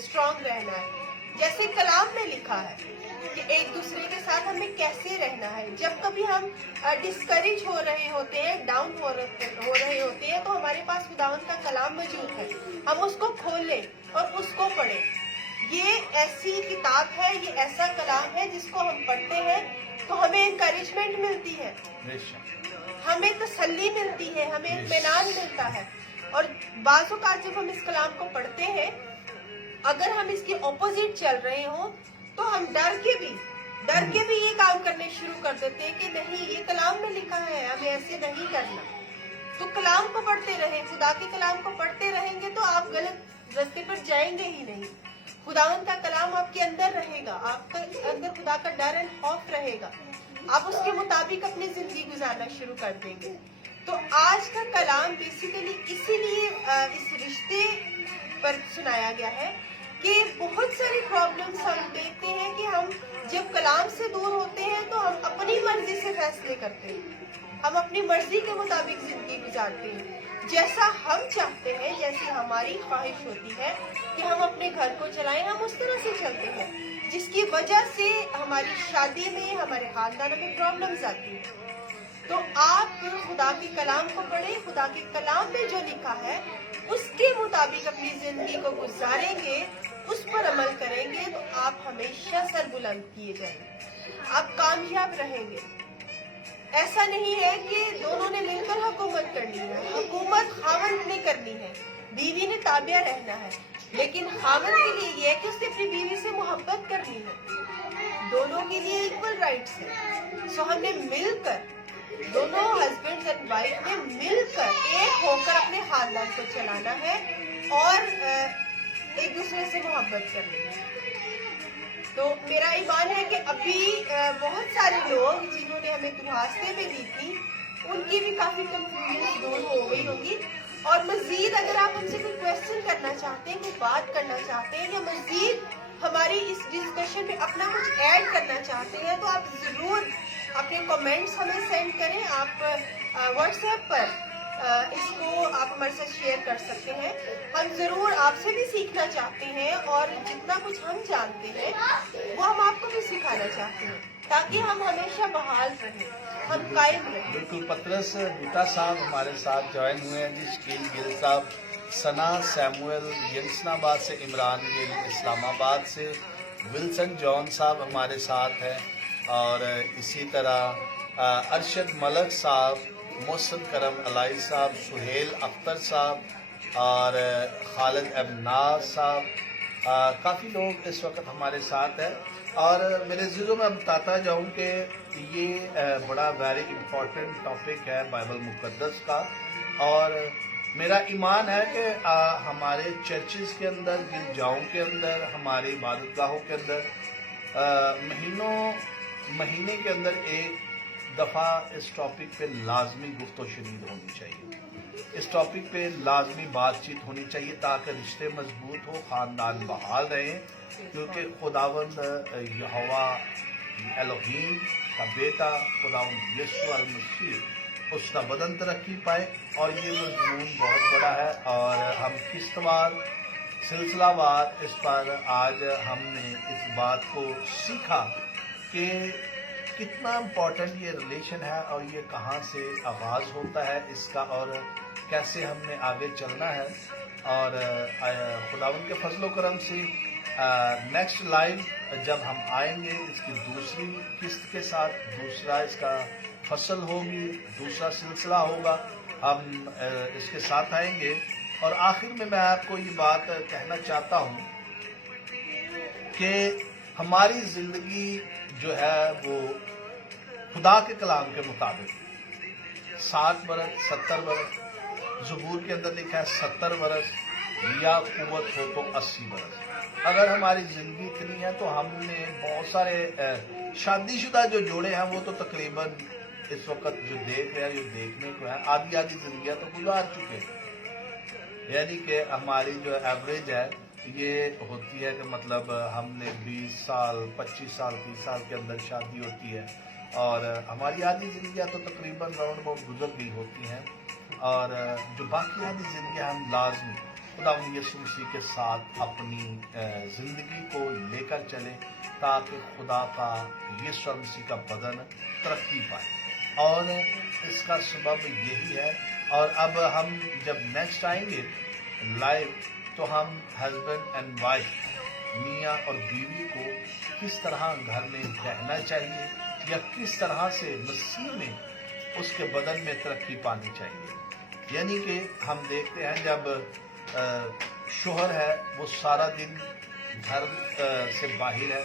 स्ट्रॉन्ग रहना है, जैसे कलाम में लिखा है कि एक दूसरे के साथ हमें कैसे रहना है। जब कभी हम डिस्करेज हो रहे होते हैं, डाउन हो रहे होते हैं, तो हमारे पास खुदावंद का कलाम मौजूद है, हम उसको खोलें और उसको पढ़ें। ये ऐसी किताब है, ये ऐसा कलाम है जिसको हम पढ़ते हैं तो हमें एनकरेजमेंट मिलती है, हमें तसल्ली मिलती है, हमें इत्मीनान मिलता है। और बाज़ औक़ात जब हम इस कलाम को पढ़ते हैं, अगर हम इसके ऑपोजिट चल रहे हो तो हम डर के भी ये काम करने शुरू कर देते हैं कि नहीं, ये कलाम में लिखा है, हमें ऐसे नहीं करना। तो कलाम को पढ़ते रहें, खुदा के कलाम को पढ़ते रहेंगे तो आप गलत रास्ते पर जाएंगे ही नहीं। खुदावन का कलाम आपके अंदर रहेगा, आपके अंदर खुदा का डर एंड खौफ रहेगा, आप उसके मुताबिक अपनी जिंदगी गुजारना शुरू कर देंगे। तो आज का कलाम बेसिकली इसीलिए इस रिश्ते पर सुनाया गया है कि बहुत सारी प्रॉब्लम्स हम देखते हैं कि हम जब कलाम से दूर होते हैं तो हम अपनी मर्जी से फैसले करते हैं, हम अपनी मर्जी के मुताबिक जिंदगी गुजारते हैं, जैसा हम चाहते हैं, जैसी हमारी ख्वाहिश होती है कि हम अपने घर को चलाएं, हम उस तरह से चलते हैं, जिसकी वजह से हमारी शादी में, हमारे खानदान में प्रॉब्लम्स आती हैं। तो आप खुदा के कलाम को पढ़ें, खुदा के कलाम में जो लिखा है उसके मुताबिक अपनी जिंदगी को गुजारेंगे, उस पर अमल करेंगे, तो आप हमेशा सर बुलंद किए जाएंगे, आप कामयाब रहेंगे। ऐसा नहीं है कि दोनों ने मिलकर हुकूमत करनी है, हुकूमत खावंद ने करनी है, बीवी ने ताबिया रहना है, लेकिन खावंद के लिए ये है कि उसने अपनी बीवी से मोहब्बत करनी है, दोनों के लिए इक्वल राइट्स है। सो हमने मिलकर, दोनों हस्बैंड एंड वाइफ ने मिलकर एक होकर अपने खानदान को चलाना है और एक दूसरे से मोहब्बत करनी है। तो मेरा ईमान है कि अभी बहुत सारे लोग जिन्होंने हमें दुहास्ते में दी थी, उनकी भी काफी कंफ्यूजन दूर हो गई होगी। और मजीद अगर आप हमसे कोई क्वेश्चन करना चाहते हैं, कोई बात करना चाहते हैं, या मजीद हमारी इस डिस्कशन में अपना कुछ ऐड करना चाहते हैं, तो आप जरूर अपने कमेंट्स हमें सेंड करें। आप व्हाट्सएप पर इसको आप हमारे साथ शेयर कर सकते हैं। हम जरूर आपसे भी सीखना चाहते हैं और जितना कुछ हम जानते हैं वो हम आपको भी सिखाना चाहते हैं, ताकि हम हमेशा बहाल रहें, हम कायम रहें। बिल्कुल, पतरस बूटा साहब हमारे साथ ज्वाइन हुए हैं जी, शकील गिल साहब, सना सैमुअल यंसनाबाद से, इमरान गिल इस्लामाबाद से, विल्सन जॉन साहब हमारे साथ हैं, और इसी तरह अरशद मलक साहब, मोहसिन करम अलाई साहब, सुहेल अख्तर साहब और खालिद अबनाज साहब, काफ़ी लोग इस वक्त हमारे साथ हैं। और मेरे ज़िलों में मैं बताता जाऊँ कि ये बड़ा वेरी इम्पोर्टेंट टॉपिक है बाइबल मुक़द्दस का, और मेरा ईमान है कि हमारे चर्चेज़ के अंदर, गिरजाओं के अंदर, हमारी इबादतगाहों के अंदर महीने के अंदर एक दफ़ा इस टॉपिक पे लाजमी गुफ्त व शनीद होनी चाहिए, इस टॉपिक पे लाजमी बातचीत होनी चाहिए, ताकि रिश्ते मजबूत हो, ख़ानदान बहाल रहें, क्योंकि खुदावंद यहोवा एलोहीम का बेटा खुदावंद यीशु अल मसीह, उसका बदन तरक्की पाए। और ये मजमून बहुत बड़ा है, और हम किस्तवार सिलसिलावार इस पर आज हमने इस बात को सीखा कि कितना इम्पोर्टेंट ये रिलेशन है, और ये कहाँ से आगाज़ होता है इसका, और कैसे हमने आगे चलना है। और खुदावंद के फजलो करम से नेक्स्ट लाइव जब हम आएंगे, इसकी दूसरी किस्त के साथ, दूसरा इसका फसल होगी, दूसरा सिलसिला होगा, हम इसके साथ आएंगे। और आखिर में मैं आपको ये बात कहना चाहता हूँ कि हमारी ज़िंदगी जो है वो खुदा के कलाम के मुताबिक 60 बरस 70 बरस, ज़बूर के अंदर लिखा है 70 बरस या कुव्वत हो तो 80 बरस। अगर हमारी ज़िंदगी इतनी है तो हमने बहुत सारे शादीशुदा जो जोड़े हैं वो तो तकरीबन इस वक्त जो देख रहे हैं, जो देखने को है, आधी आधी जिंदगियां तो गुजार चुके हैं। यानी कि हमारी जो एवरेज है ये होती है कि मतलब हमने 20 साल 25 साल 30 साल के अंदर शादी होती है, और हमारी आधी जिंदगियां तो तकरीबन राउंड अबाउट गुजर गई होती हैं, और जो बाकी आधी जिंदगियां हम लाजमी खुदावंद यीशु मसीह के साथ अपनी ज़िंदगी को लेकर चले, ताकि खुदा का यीशु मसीह का बदन तरक्की पाए। और इसका सबब यही है। और अब हम जब नेक्स्ट आएंगे लाइव, तो हम हस्बैंड एंड वाइफ, मियाँ और बीवी को किस तरह घर में रहना चाहिए, या किस तरह से मसीह में उसके बदन में तरक्की पानी चाहिए। यानी कि हम देखते हैं जब शोहर है वो सारा दिन घर से बाहर है,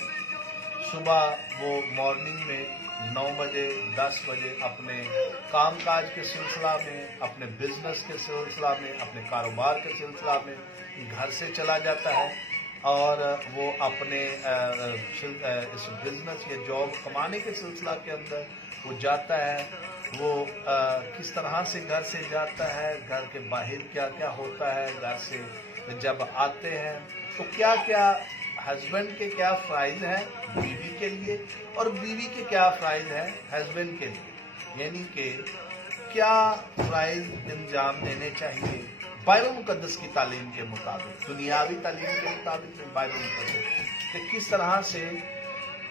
सुबह वो मॉर्निंग में 9 बजे 10 बजे अपने कामकाज के सिलसिला में, अपने बिजनेस के सिलसिला में, अपने कारोबार के सिलसिला में घर से चला जाता है, اور وہ اپنے اس بزنس یا جاب کمانے کے سلسلہ کے اندر وہ جاتا ہے، وہ کس طرح سے گھر سے جاتا ہے، گھر کے باہر کیا کیا ہوتا ہے، گھر سے جب آتے ہیں تو کیا کیا ہسبینڈ کے کیا فرائض ہیں بیوی کے لیے، اور بیوی کے کیا فرائض ہیں ہسبینڈ کے لیے، یعنی کہ کیا فرائض انجام دینے چاہیے بائبل مقدس کی تعلیم کے مطابق، دنیاوی تعلیم کے مطابق بائبل مقدس، کہ کس طرح سے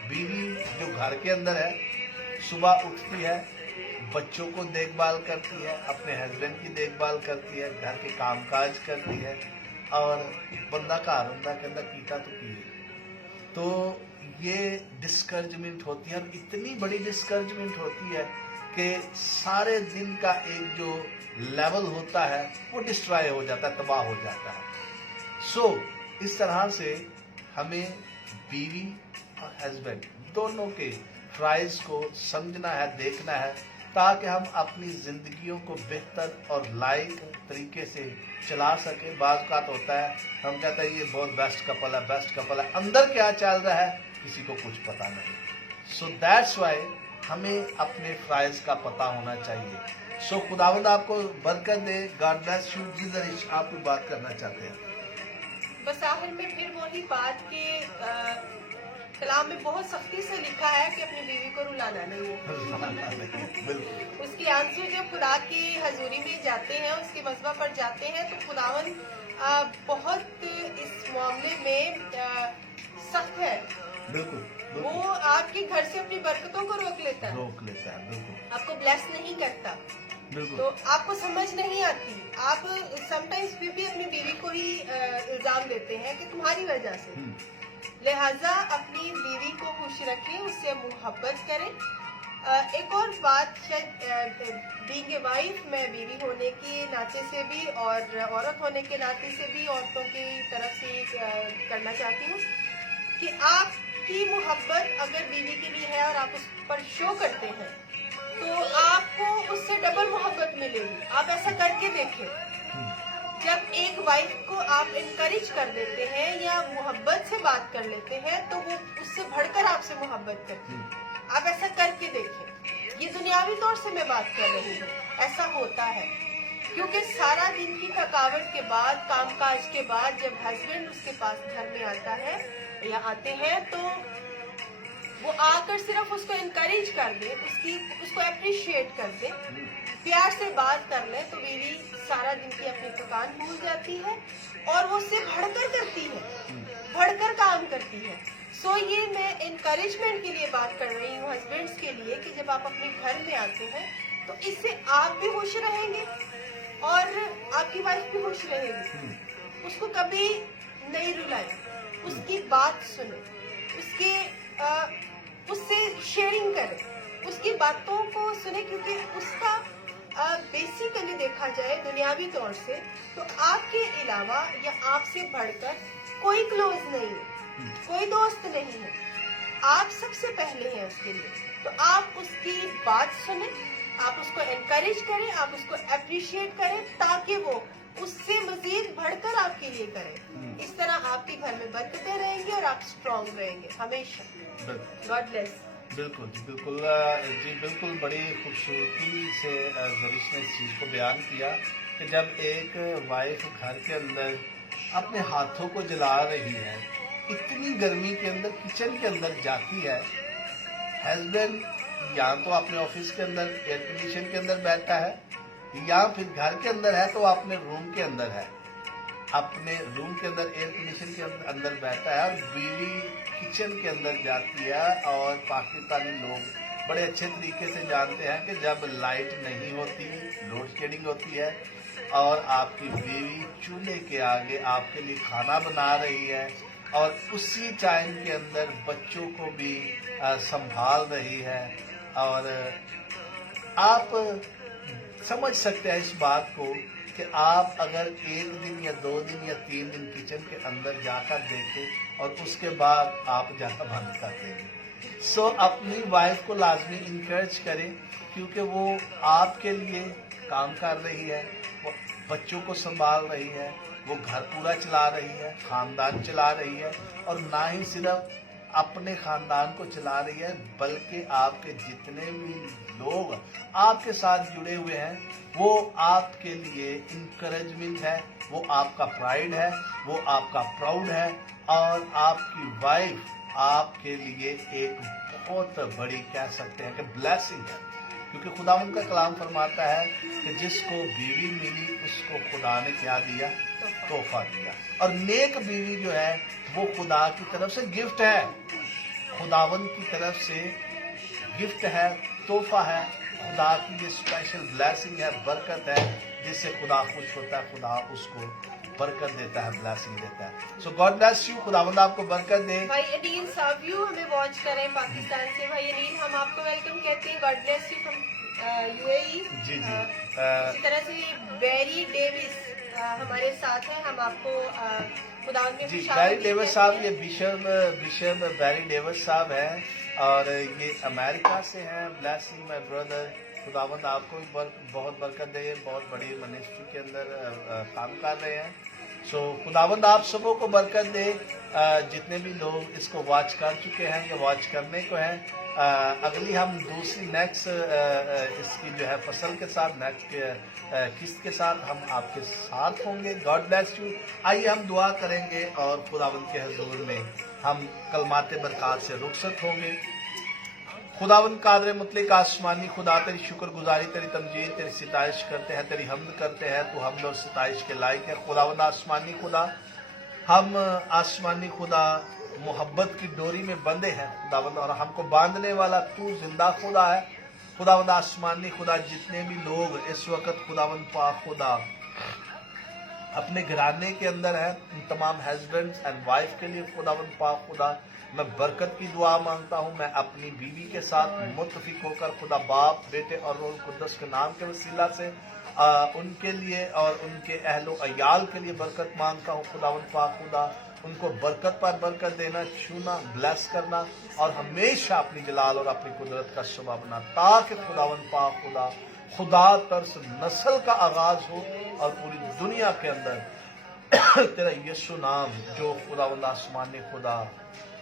بیوی جو گھر کے اندر ہے صبح اٹھتی ہے، بچوں کو دیکھ بھال کرتی ہے، اپنے ہسبینڈ کی دیکھ بھال کرتی ہے، گھر کے کام کاج کرتی ہے، اور بندہ کا رندہ کے اندر کیتا تو کیے، تو یہ ڈسکرجمنٹ ہوتی ہے، اور اتنی بڑی ڈسکرجمنٹ ہوتی ہے کہ سارے دن کا ایک جو لیول ہوتا ہے وہ ڈسٹرائے ہو جاتا ہے، تباہ ہو جاتا ہے۔ سو اس طرح سے ہمیں بیوی اور ہسبینڈ دونوں کے فرائض کو سمجھنا ہے، دیکھنا ہے، تاکہ ہم اپنی زندگیوں کو بہتر اور لائق طریقے سے چلا سکیں۔ بعض اوقات ہوتا ہے ہم کہتے ہیں یہ بہت بیسٹ کپل ہے، بیسٹ کپل ہے، اندر کیا چل رہا ہے کسی کو کچھ پتا نہیں۔ سو دیٹس وائی ہمیں اپنے فرائض کا پتہ ہونا چاہیے۔ سو خداوند آپ کو برکت دے، گاڈ بلیس یو۔ جی ذریعہ آپ کوئی بات کرنا چاہتے ہیں؟ بس آخر میں پھر وہی بات کہ کلام میں بہت سختی سے لکھا ہے کہ اپنی بیوی کو رلانا نہیں ہے۔ بالکل اس کی آنسو جب خدا کی حضوری میں جاتے ہیں، اس کے مذبح پر جاتے ہیں، تو خداون بہت اس معاملے میں سخت ہے۔ بالکل وہ آپ کے گھر سے اپنی برکتوں کو روک لیتا ہے، بالکل آپ کو بلیس نہیں کرتا، بالکل تو آپ کو سمجھ نہیں آتی۔ آپ سم ٹائمز بھی اپنی بیوی کو ہی الزام دیتے ہیں کہ تمہاری وجہ سے، لہٰذا اپنی بیوی کو خوش رکھیں، اس سے محبت کریں۔ ایک اور بات شاید بینگ اے وائف، میں بیوی ہونے کے ناطے سے بھی اور عورت ہونے کے ناطے سے بھی عورتوں کی طرف سے کرنا چاہتی ہوں کہ آپ کی محبت اگر بیوی کے لیے ہے اور آپ اس پر شو کرتے ہیں تو آپ کو اس سے ڈبل محبت ملے گی۔ آپ ایسا کر کے دیکھیں، جب ایک وائف کو آپ انکریج کر دیتے ہیں یا محبت سے بات کر لیتے ہیں تو وہ اس سے بڑھ کر آپ سے محبت کرتی ہے۔ آپ ایسا کر کے دیکھیں، یہ دنیاوی طور سے میں بات کر رہی ہوں، ایسا ہوتا ہے، کیونکہ سارا دن کی تھکاوٹ کے بعد، کام کاج کے بعد جب ہسبینڈ اس کے پاس گھر میں آتا ہے یا آتے ہیں تو وہ آ کر صرف اس کو انکریج کر دے، اس کو اپریشیٹ کر دے، پیار سے بات کر لے، تو بیوی سارا دن کی اپنی تھکان بھول جاتی ہے اور وہ اس سے بڑھ کر کرتی ہے، بڑھ کر کام کرتی ہے۔ سو یہ میں انکریجمنٹ کے لیے بات کر رہی ہوں ہسبینڈس کے لیے کہ جب آپ اپنے گھر میں آتے ہیں تو اس سے آپ بھی خوش رہیں گے اور آپ کی وائف بھی خوش رہے گی۔ اس کو کبھی نہیں رلائیں، اس کی بات سنیں، اس سے شیئرنگ کریں، اس کی باتوں کو سنیں، کیونکہ اس کا بیسیکلی دیکھا جائے دنیاوی طور سے تو آپ کے علاوہ یا آپ سے بڑھ کر کوئی کلوز نہیں ہے، کوئی دوست نہیں ہے، آپ سب سے پہلے ہیں اس کے لیے۔ تو آپ اس کی بات سنیں، آپ اس کو انکریج کریں، آپ اس کو اپریشیٹ کریں تاکہ وہ اس سے مزید بڑھ کر آپ کے لیے کریں۔ اس طرح آپ کے گھر میں برکتیں رہیں گی اور آپ اسٹرانگ رہیں گے ہمیشہ۔ God bless. بالکل جی بالکل جی بالکل، بڑی خوبصورتی سے زریش نے اس چیز کو بیان کیا کہ جب ایک وائف گھر کے اندر اپنے ہاتھوں کو جلا رہی ہے، اتنی گرمی کے اندر کچن کے اندر جاتی ہے، ہسبینڈ یا تو اپنے آفس کے اندر ایئر کنڈیشن کے اندر بیٹھا ہے یا پھر گھر کے اندر ہے تو اپنے روم کے اندر ہے، اپنے روم کے اندر ایئر کنڈیشن کے اندر بیٹھا ہے، اور بیوی کچن کے اندر جاتی ہے۔ اور پاکستانی لوگ بڑے اچھے طریقے سے جانتے ہیں کہ جب لائٹ نہیں ہوتی، لوڈ شیڈنگ ہوتی ہے، اور آپ کی بیوی چولہے کے آگے آپ کے لیے کھانا بنا رہی ہے اور اسی ٹائم کے اندر بچوں کو بھی سنبھال رہی ہے، اور آپ سمجھ سکتے ہیں اس بات کو کہ آپ اگر ایک دن یا 2 دن یا 3 دن کچن کے اندر جا کر دیکھیں اور اس کے بعد آپ جانا بند کر دیں گے۔ سو اپنی وائف کو لازمی انکریج کریں، کیونکہ وہ آپ کے لیے کام کر رہی ہے، وہ بچوں کو سنبھال رہی ہے، वो घर पूरा चला रही है, खानदान चला रही है, और ना ही सिर्फ अपने खानदान को चला रही है बल्कि आपके जितने भी लोग आपके साथ जुड़े हुए हैं वो आपके लिए इंकरेजमेंट है, वो आपका प्राइड है, वो आपका प्राउड है, और आपकी वाइफ आपके लिए एक बहुत बड़ी कह सकते हैं कि ब्लेसिंग है, क्योंकि खुदावंद का कलाम फरमाता है कि जिसको बीवी मिली उसको खुदा ने क्या दिया, तोहफा दिया। और नेक बीवी जो है वो खुदा की तरफ से गिफ्ट है, खुदावंद की तरफ से गिफ्ट है, तोहफा है, खुदा की ये स्पेशल ब्लेसिंग है, बरकत है, जिससे खुदा खुश होता है, खुदा उसको बरकत देता है, ब्लेसिंग देता है। सो गॉड ब्लेस यू, खुदावंद आपको बरकत दे। भाई अदील सावियो हमें वॉच करें पाकिस्तान से। भाई अदील हम आपको वेलकम कहते हैं, God bless you from UAE. जी इसी तरह से बैरी डेविस हमारे साथ हैं, हम आपको खुदावंद में जी खुशामदीद बैरी डेविस कहते साहब, हैं। ये बिशप बैरी डेविस साहब हैं और ये अमेरिका से हैं। ब्लेसिंग माय ब्रदर, खुदावंद आपको भी बहुत बरकत दे, बहुत बड़ी मिनिस्ट्री के अंदर काम कर रहे हैं। सो खुदावंद आप सबों को बरकत दे, जितने भी लोग इसको वॉच कर चुके हैं या वॉच करने को हैं। अगली हम दूसरी नेक्स्ट इसकी जो है फसल के साथ, नेक्स्ट किस्त के साथ हम आपके साथ होंगे। God bless you. आइए हम दुआ करेंगे और खुदावंद के हुजूर में हम कलमाते बरकत से रुखसत होंगे। खुदावंद कादर मुतलिक आसमानी खुदा, तेरी शुक्रगुजारी, तेरी तमजीद, तेरी सिताइश करते हैं, तेरी हमद करते हैं, तू हमद और सिताइश के लायक है। खुदावंद आसमानी खुदा, हम आसमानी खुदा मोहब्बत की डोरी में बंधे हैं खुदावंद, और हमको बांधने वाला तू जिंदा खुदा है। खुदावंद आसमानी खुदा, जितने भी लोग इस वक्त खुदावंद पाक खुदा अपने घराने के अंदर है, उन तमाम हस्बैंड्स एंड वाइफ के लिए खुदावंद पाक खुदा मैं बरकत की दुआ मांगता हूं। मैं अपनी बीवी के साथ मुत्तफिक होकर खुदा बाप, बेटे और रूह कुद्दस के नाम के वसीला से उनके लिए और उनके अहलो अयाल के लिए बरकत मांगता हूं। खुदावंद पाक खुदा उनको बरकत पर बरकत देना, छूना, ब्लेस करना, और हमेशा अपनी जलाल और अपनी कुदरत का सबब बना, ताकि खुदावंद पाक खुदा खुदा तरस नस्ल का आगाज हो और पूरी दुनिया के अंदर तेरा यीशु नाम जो खुदावंद आसमानी खुदा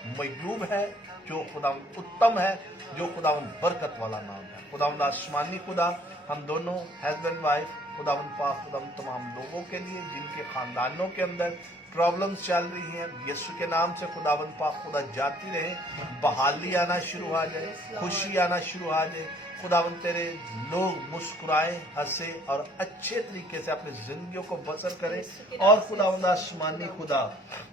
महबूब है, जो खुदावंद उत्तम है, जो खुदावंद बरकत वाला नाम है। खुदावंद आसमानी खुदा हम दोनों हस्बैंड वाइफ खुदावंद पाक खुदा तमाम लोगों के लिए जिनके खानदानों के अंदर प्रॉब्लम्स चल रही हैं, यीशु के नाम से खुदावंद पाक खुदा जाती रहे, बहाली आना शुरू आ जाए, खुशी आना शुरू आ जाए। खुदावंद तेरे लोग मुस्कुराए, हंसे और अच्छे तरीके से अपनी जिंदगियों को बसर करें, और खुदावंद आसमानी खुदा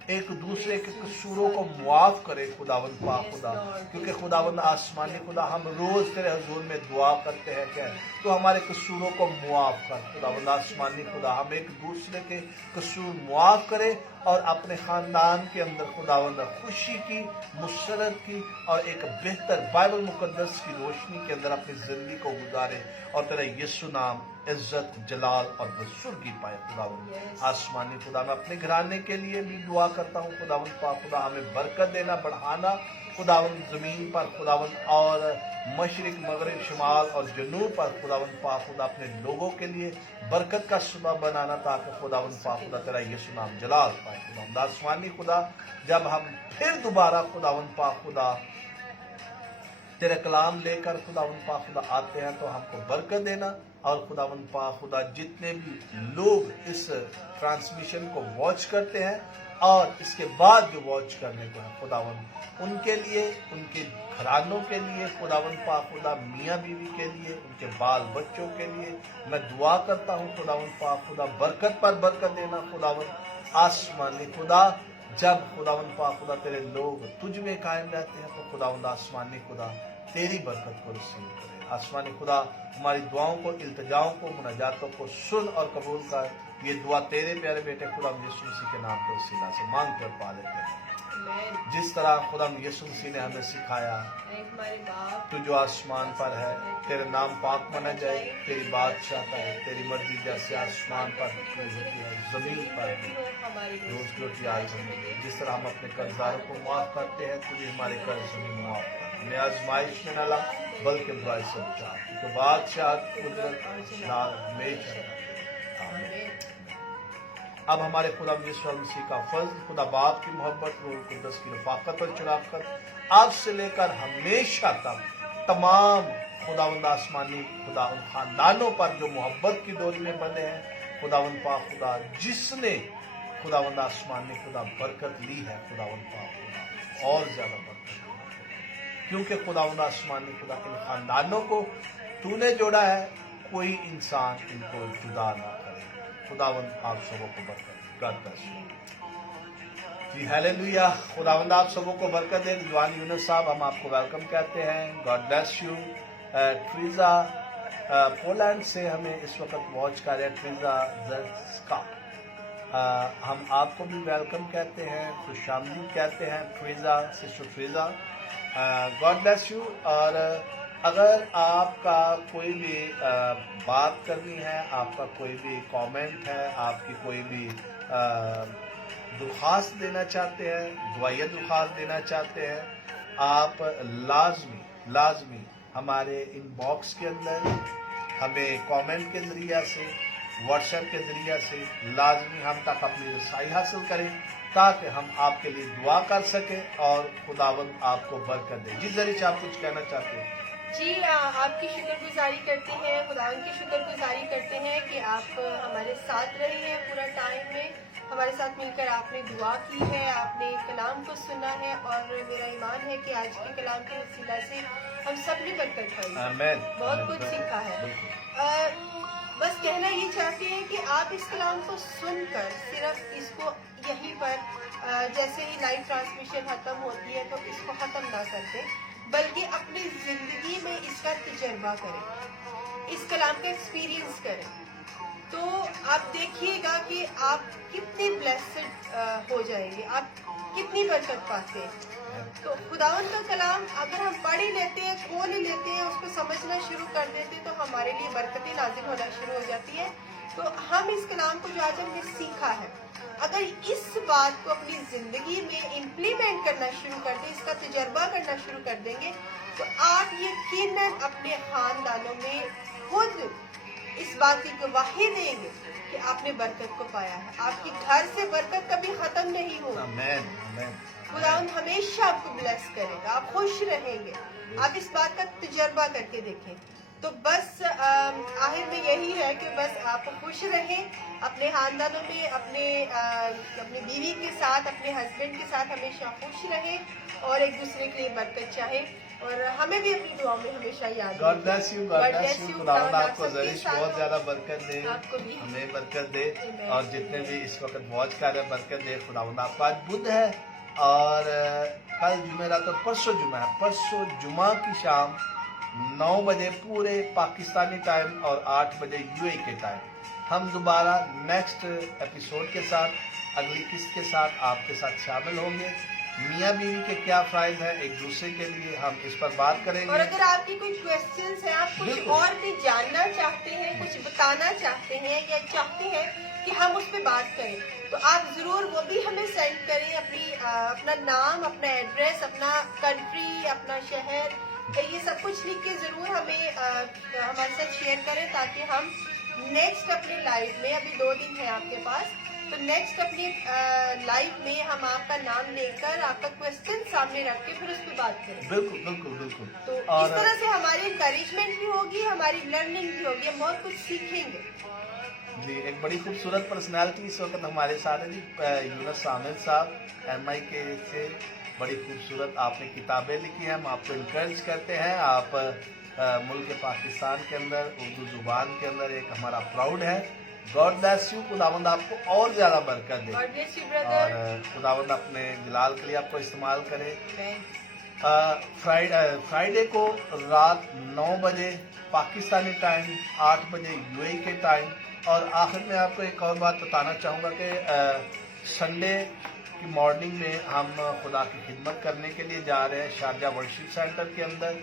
एक दूसरे के कसूरों को मुआफ करे खुदावंद पाक खुदा, क्योंकि खुदावंद आसमानी खुदा हम रोज तेरे हुजूर में दुआ करते हैं क्या तो हमारे कसूरों को मुआफ कर। खुदावंद आसमानी खुदा हम एक दूसरे के कसूर मुआफ करें और अपने खानदान के अंदर खुदावंद खुशी की, मुसरत की और एक बेहतर बाइबल मुकद्दस की रोशनी के अंदर अपनी जिंदगी को गुजारे, और तेरा यीशु नाम इज्जत, जलाल और बुजुर्गी पाए। खुदावंद आसमानी खुदा मैं अपने घराने के लिए भी दुआ करता हूँ। खुदावंद पाक खुदा हमें बरकत देना, बढ़ाना खुदावंद जमीन पर खुदावंद, और मशरिक, मगरिब, शुमाल और जनूब पर खुदावंद पाक खुदा अपने लोगों के लिए बरकत का सबब बनाना, ताकि खुदावंद पाक खुदा तेरा यीशु नाम जलाल पाए। खुदावंद आसमानी खुदा जब हम फिर दोबारा खुदावंद पाक खुदा तेरे कलाम लेकर खुदावंद पाक खुदा आते हैं तो हमको बरकत देना, और खुदावंद पाक खुदा जितने भी लोग इस ट्रांसमिशन को वॉच करते हैं और इसके बाद जो वॉच करने को है खुदावंद उनके लिए, उनके घरानों के लिए खुदावंद पाक खुदा, मियाँ बीवी के लिए, उनके बाल बच्चों के लिए मैं दुआ करता हूँ। खुदावंद पाक खुदा बरकत पर बरकत देना खुदावंद आसमानी खुदा। जब खुदावंद पाक खुदा तेरे लोग तुझ में कायम रहते हैं तो खुदावंद आसमानी खुदा तेरी बरकत को रिसीव करे। आसमानी खुदा हमारी दुआओं को, इल्तिजाओं को, मुनाजातों को सुन और कबूल कर। ये दुआ तेरे प्यारे बेटे खुदा यीशु मसीह के नाम के वसीला से मांग कर पा लेते हैं, जिस तरह खुदा यीशु मसीह ने हमें सिखाया। तू जो आसमान पर है, तेरे नाम पाक माना जाए, तेरी बादशाह है, तेरी मर्जी जैसे आसमान पर होती है जमीन पर भी रोज रोटी आज हमें दे। जिस तरह हम अपने कर्जदारों को माफ करते हैं, तुझे हमारे कर्ज हमें माफ कर। हमें आजमाइश में न ला बल्कि बुराई से बचा, क्योंकि बादशाह कुदरत नाम हमेशा। आमीन। اب ہمارے خدا یسوع مسیح کا فضل، خدا باپ کی محبت، روح القدس کی رفاقت اور شراکت آج سے لے کر ہمیشہ تک تمام خداوند آسمانی خدا ان خاندانوں پر جو محبت کی ڈوری میں بندھے ہیں، خداوند پاک خدا جس نے خداوند آسمانی خدا برکت لی ہے، خداوند پاک خدا اور زیادہ برکت لی ہے، کیونکہ خداوند آسمانی خدا ان خاندانوں کو تو نے جوڑا ہے، کوئی انسان ان کو جدا نہ کرے۔ خداوند آپ سبوں کو برکت دے۔ God bless you. جی ہیلیلویا، خداوند آپ سبوں کو برکت دے۔ جوان یونس صاحب ہم آپ کو ویلکم کہتے ہیں۔ God bless you. Teresa Poland سے ہمیں اس وقت واچ کر رہے ہیں، ٹریزا زرسکا، ہم آپ کو بھی ویلکم کہتے ہیں، خوش آمدید کہتے ہیں Teresa, sister Teresa. God bless you. اور اگر آپ کا کوئی بھی بات کرنی ہے، آپ کا کوئی بھی کامنٹ ہے، آپ کی کوئی بھی درخواست دینا چاہتے ہیں، دعائیہ درخواست دینا چاہتے ہیں، آپ لازمی ہمارے ان باکس کے اندر ہمیں کامنٹ کے ذریعہ سے، واٹس ایپ کے ذریعہ سے لازمی ہم تک اپنی رسائی حاصل کریں تاکہ ہم آپ کے لیے دعا کر سکیں اور خداوند آپ کو برکت دے۔ جس ذریعے سے آپ کچھ کہنا چاہتے ہیں؟ جی آپ کی شکر گزاری کرتے ہیں، خداوند کی شکر گزاری کرتے ہیں کہ آپ ہمارے ساتھ رہے ہیں پورا ٹائم میں، ہمارے ساتھ مل کر آپ نے دعا کی ہے، آپ نے کلام کو سنا ہے، اور میرا ایمان ہے کہ آج کے کلام کے وسیلہ سے ہم سب نے برکت پائی، آمین، بہت کچھ سیکھا ہے۔ بس کہنا یہ چاہتے ہیں کہ آپ اس کلام کو سن کر صرف اس کو یہیں پر جیسے ہی لائیو ٹرانسمیشن ختم ہوتی ہے تو اس کو ختم نہ کر دیں، بلکہ اپنی زندگی میں اس کا تجربہ کریں، اس کلام کا ایکسپیرینس کریں، تو آپ دیکھیے گا کہ آپ کتنے بلیسڈ ہو جائیں گے، آپ کتنی برکت پاتے ہیں۔ تو خداوند کا کلام اگر ہم پڑھ ہی لیتے ہیں، کھول ہی لیتے ہیں، اس کو سمجھنا شروع کر دیتے تو ہمارے لیے برکتیں نازل ہونا شروع ہو جاتی ہے۔ تو ہم اس کلام کو جو آج ہم نے سیکھا ہے، اگر اس بات کو اپنی زندگی میں امپلیمنٹ کرنا شروع کر دیں، اس کا تجربہ کرنا شروع کر دیں گے، تو آپ یقیناً اپنے خاندانوں میں خود اس بات کی گواہی دیں گے کہ آپ نے برکت کو پایا ہے، آپ کی گھر سے برکت کبھی ختم نہیں ہوگی۔ آمین، آمین۔ خداوند ہمیشہ آپ کو بلیس کرے گا، آپ خوش رہیں گے، آپ اس بات کا تجربہ کر کے دیکھیں۔ تو بس آخر میں یہی ہے کہ بس آپ خوش رہیں اپنے خاندانوں میں، اپنے بیوی کے ساتھ، اپنے ہسبینڈ کے ساتھ ہمیشہ خوش رہیں اور ایک دوسرے کے لیے برکت چاہیں، اور ہمیں بھی اپنی دعاؤں میں ہمیشہ یاد گاڈ رکھیں۔ Bless you, God bless you. خداوند آپ کو سب کے ذریعہ ساتھ بہت زیادہ برکت دے، آپ کو بھی۔ ہمیں برکت دے، Amen. اور جتنے بھی اس وقت واچ کر رہے ہیں برکت دے۔ خداوند آپ کو آج بدھ ہے اور کل جمعرات اور پرسوں جمعہ ہے، پرسوں جمعہ کی شام 9 بجے پورے پاکستانی ٹائم اور 8 بجے یو اے کے ٹائم ہم دوبارہ نیکسٹ ایپیسوڈ کے ساتھ، اگلی قسط کے ساتھ آپ کے ساتھ شامل ہوں گے۔ میاں بیوی کے کیا فرائض ہیں ایک دوسرے کے لیے، ہم اس پر بات کریں اور گے۔ اگر آپ کی کوئی کوشچنس ہیں، آپ کچھ بالکل۔ اور بھی جاننا چاہتے ہیں، کچھ بتانا چاہتے ہیں یا چاہتے ہیں کہ ہم اس پہ بات کریں، تو آپ ضرور وہ بھی ہمیں سینڈ کریں، اپنا نام، اپنا ایڈریس، اپنا کنٹری، اپنا شہر، یہ سب کچھ لکھ کے ضرور ہمیں ہمارے ساتھ شیئر کریں، تاکہ ہم نیکسٹ اپنے لائف میں، ابھی 2 دن ہے آپ کے پاس، تو نیکسٹ اپنی لائف میں ہم آپ کا نام لے کر، آپ کا کوشچن سامنے رکھ کے پھر اس پہ بات کریں۔ بالکل بالکل بالکل۔ تو اور اس طرح سے ہماری انکریجمنٹ بھی ہوگی، ہماری لرننگ بھی ہوگی، ہم بہت کچھ سیکھیں گے۔ جی ایک بڑی خوبصورت پرسنالٹی اس وقت ہمارے ساتھ ہے جی، یونس عامر صاحب ایم آئی کے سے، بڑی خوبصورت آپ نے کتابیں لکھی ہیں، ہم آپ کو انکریج کرتے ہیں۔ آپ ملک پاکستان کے اندر اردو زبان کے اندر ایک ہمارا پراؤڈ ہے۔ گاڈ بلیس یو، خداوند آپ کو اور زیادہ برکت دے، God bless you, اور brother. خداوند اپنے جلال کے لیے آپ کو استعمال کرے۔ Amen. فرائیڈے کو رات 9 بجے پاکستانی ٹائم، 8 بجے یو اے کے ٹائم، اور آخر میں آپ کو ایک اور بات بتانا چاہوں گا کہ سنڈے کی مارننگ میں ہم خدا کی خدمت کرنے کے لیے جا رہے ہیں شارجہ ورشپ سینٹر کے اندر،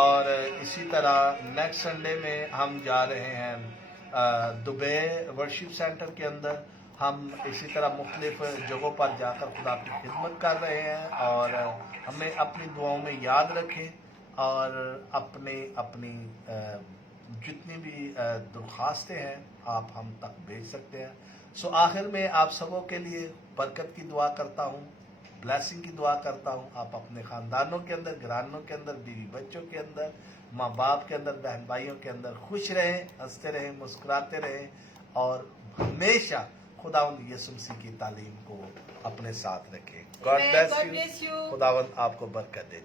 اور اسی طرح نیکسٹ سنڈے میں ہم جا رہے ہیں دبئی ورشپ سینٹر کے اندر۔ ہم اسی طرح مختلف جگہوں پر جا کر خدا کی خدمت کر رہے ہیں، اور ہمیں اپنی دعاؤں میں یاد رکھیں، اور اپنی जितनी भी दरख्वास्तें हैं आप हम तक भेज सकते हैं। सो आखिर में आप सबों के लिए बरकत की दुआ करता हूँ, ब्लेसिंग की दुआ करता हूँ। आप अपने ख़ानदानों के अंदर, घरानों के अंदर, बीवी बच्चों के अंदर, माँ बाप के अंदर, बहन भाइयों के अंदर खुश रहें, हंसते रहें, मुस्कुराते रहें और हमेशा खुदावंद यीशु मसीह की तालीम को अपने साथ रखें। God God bless bless you. you. खुदावंद आपको बरकत दे।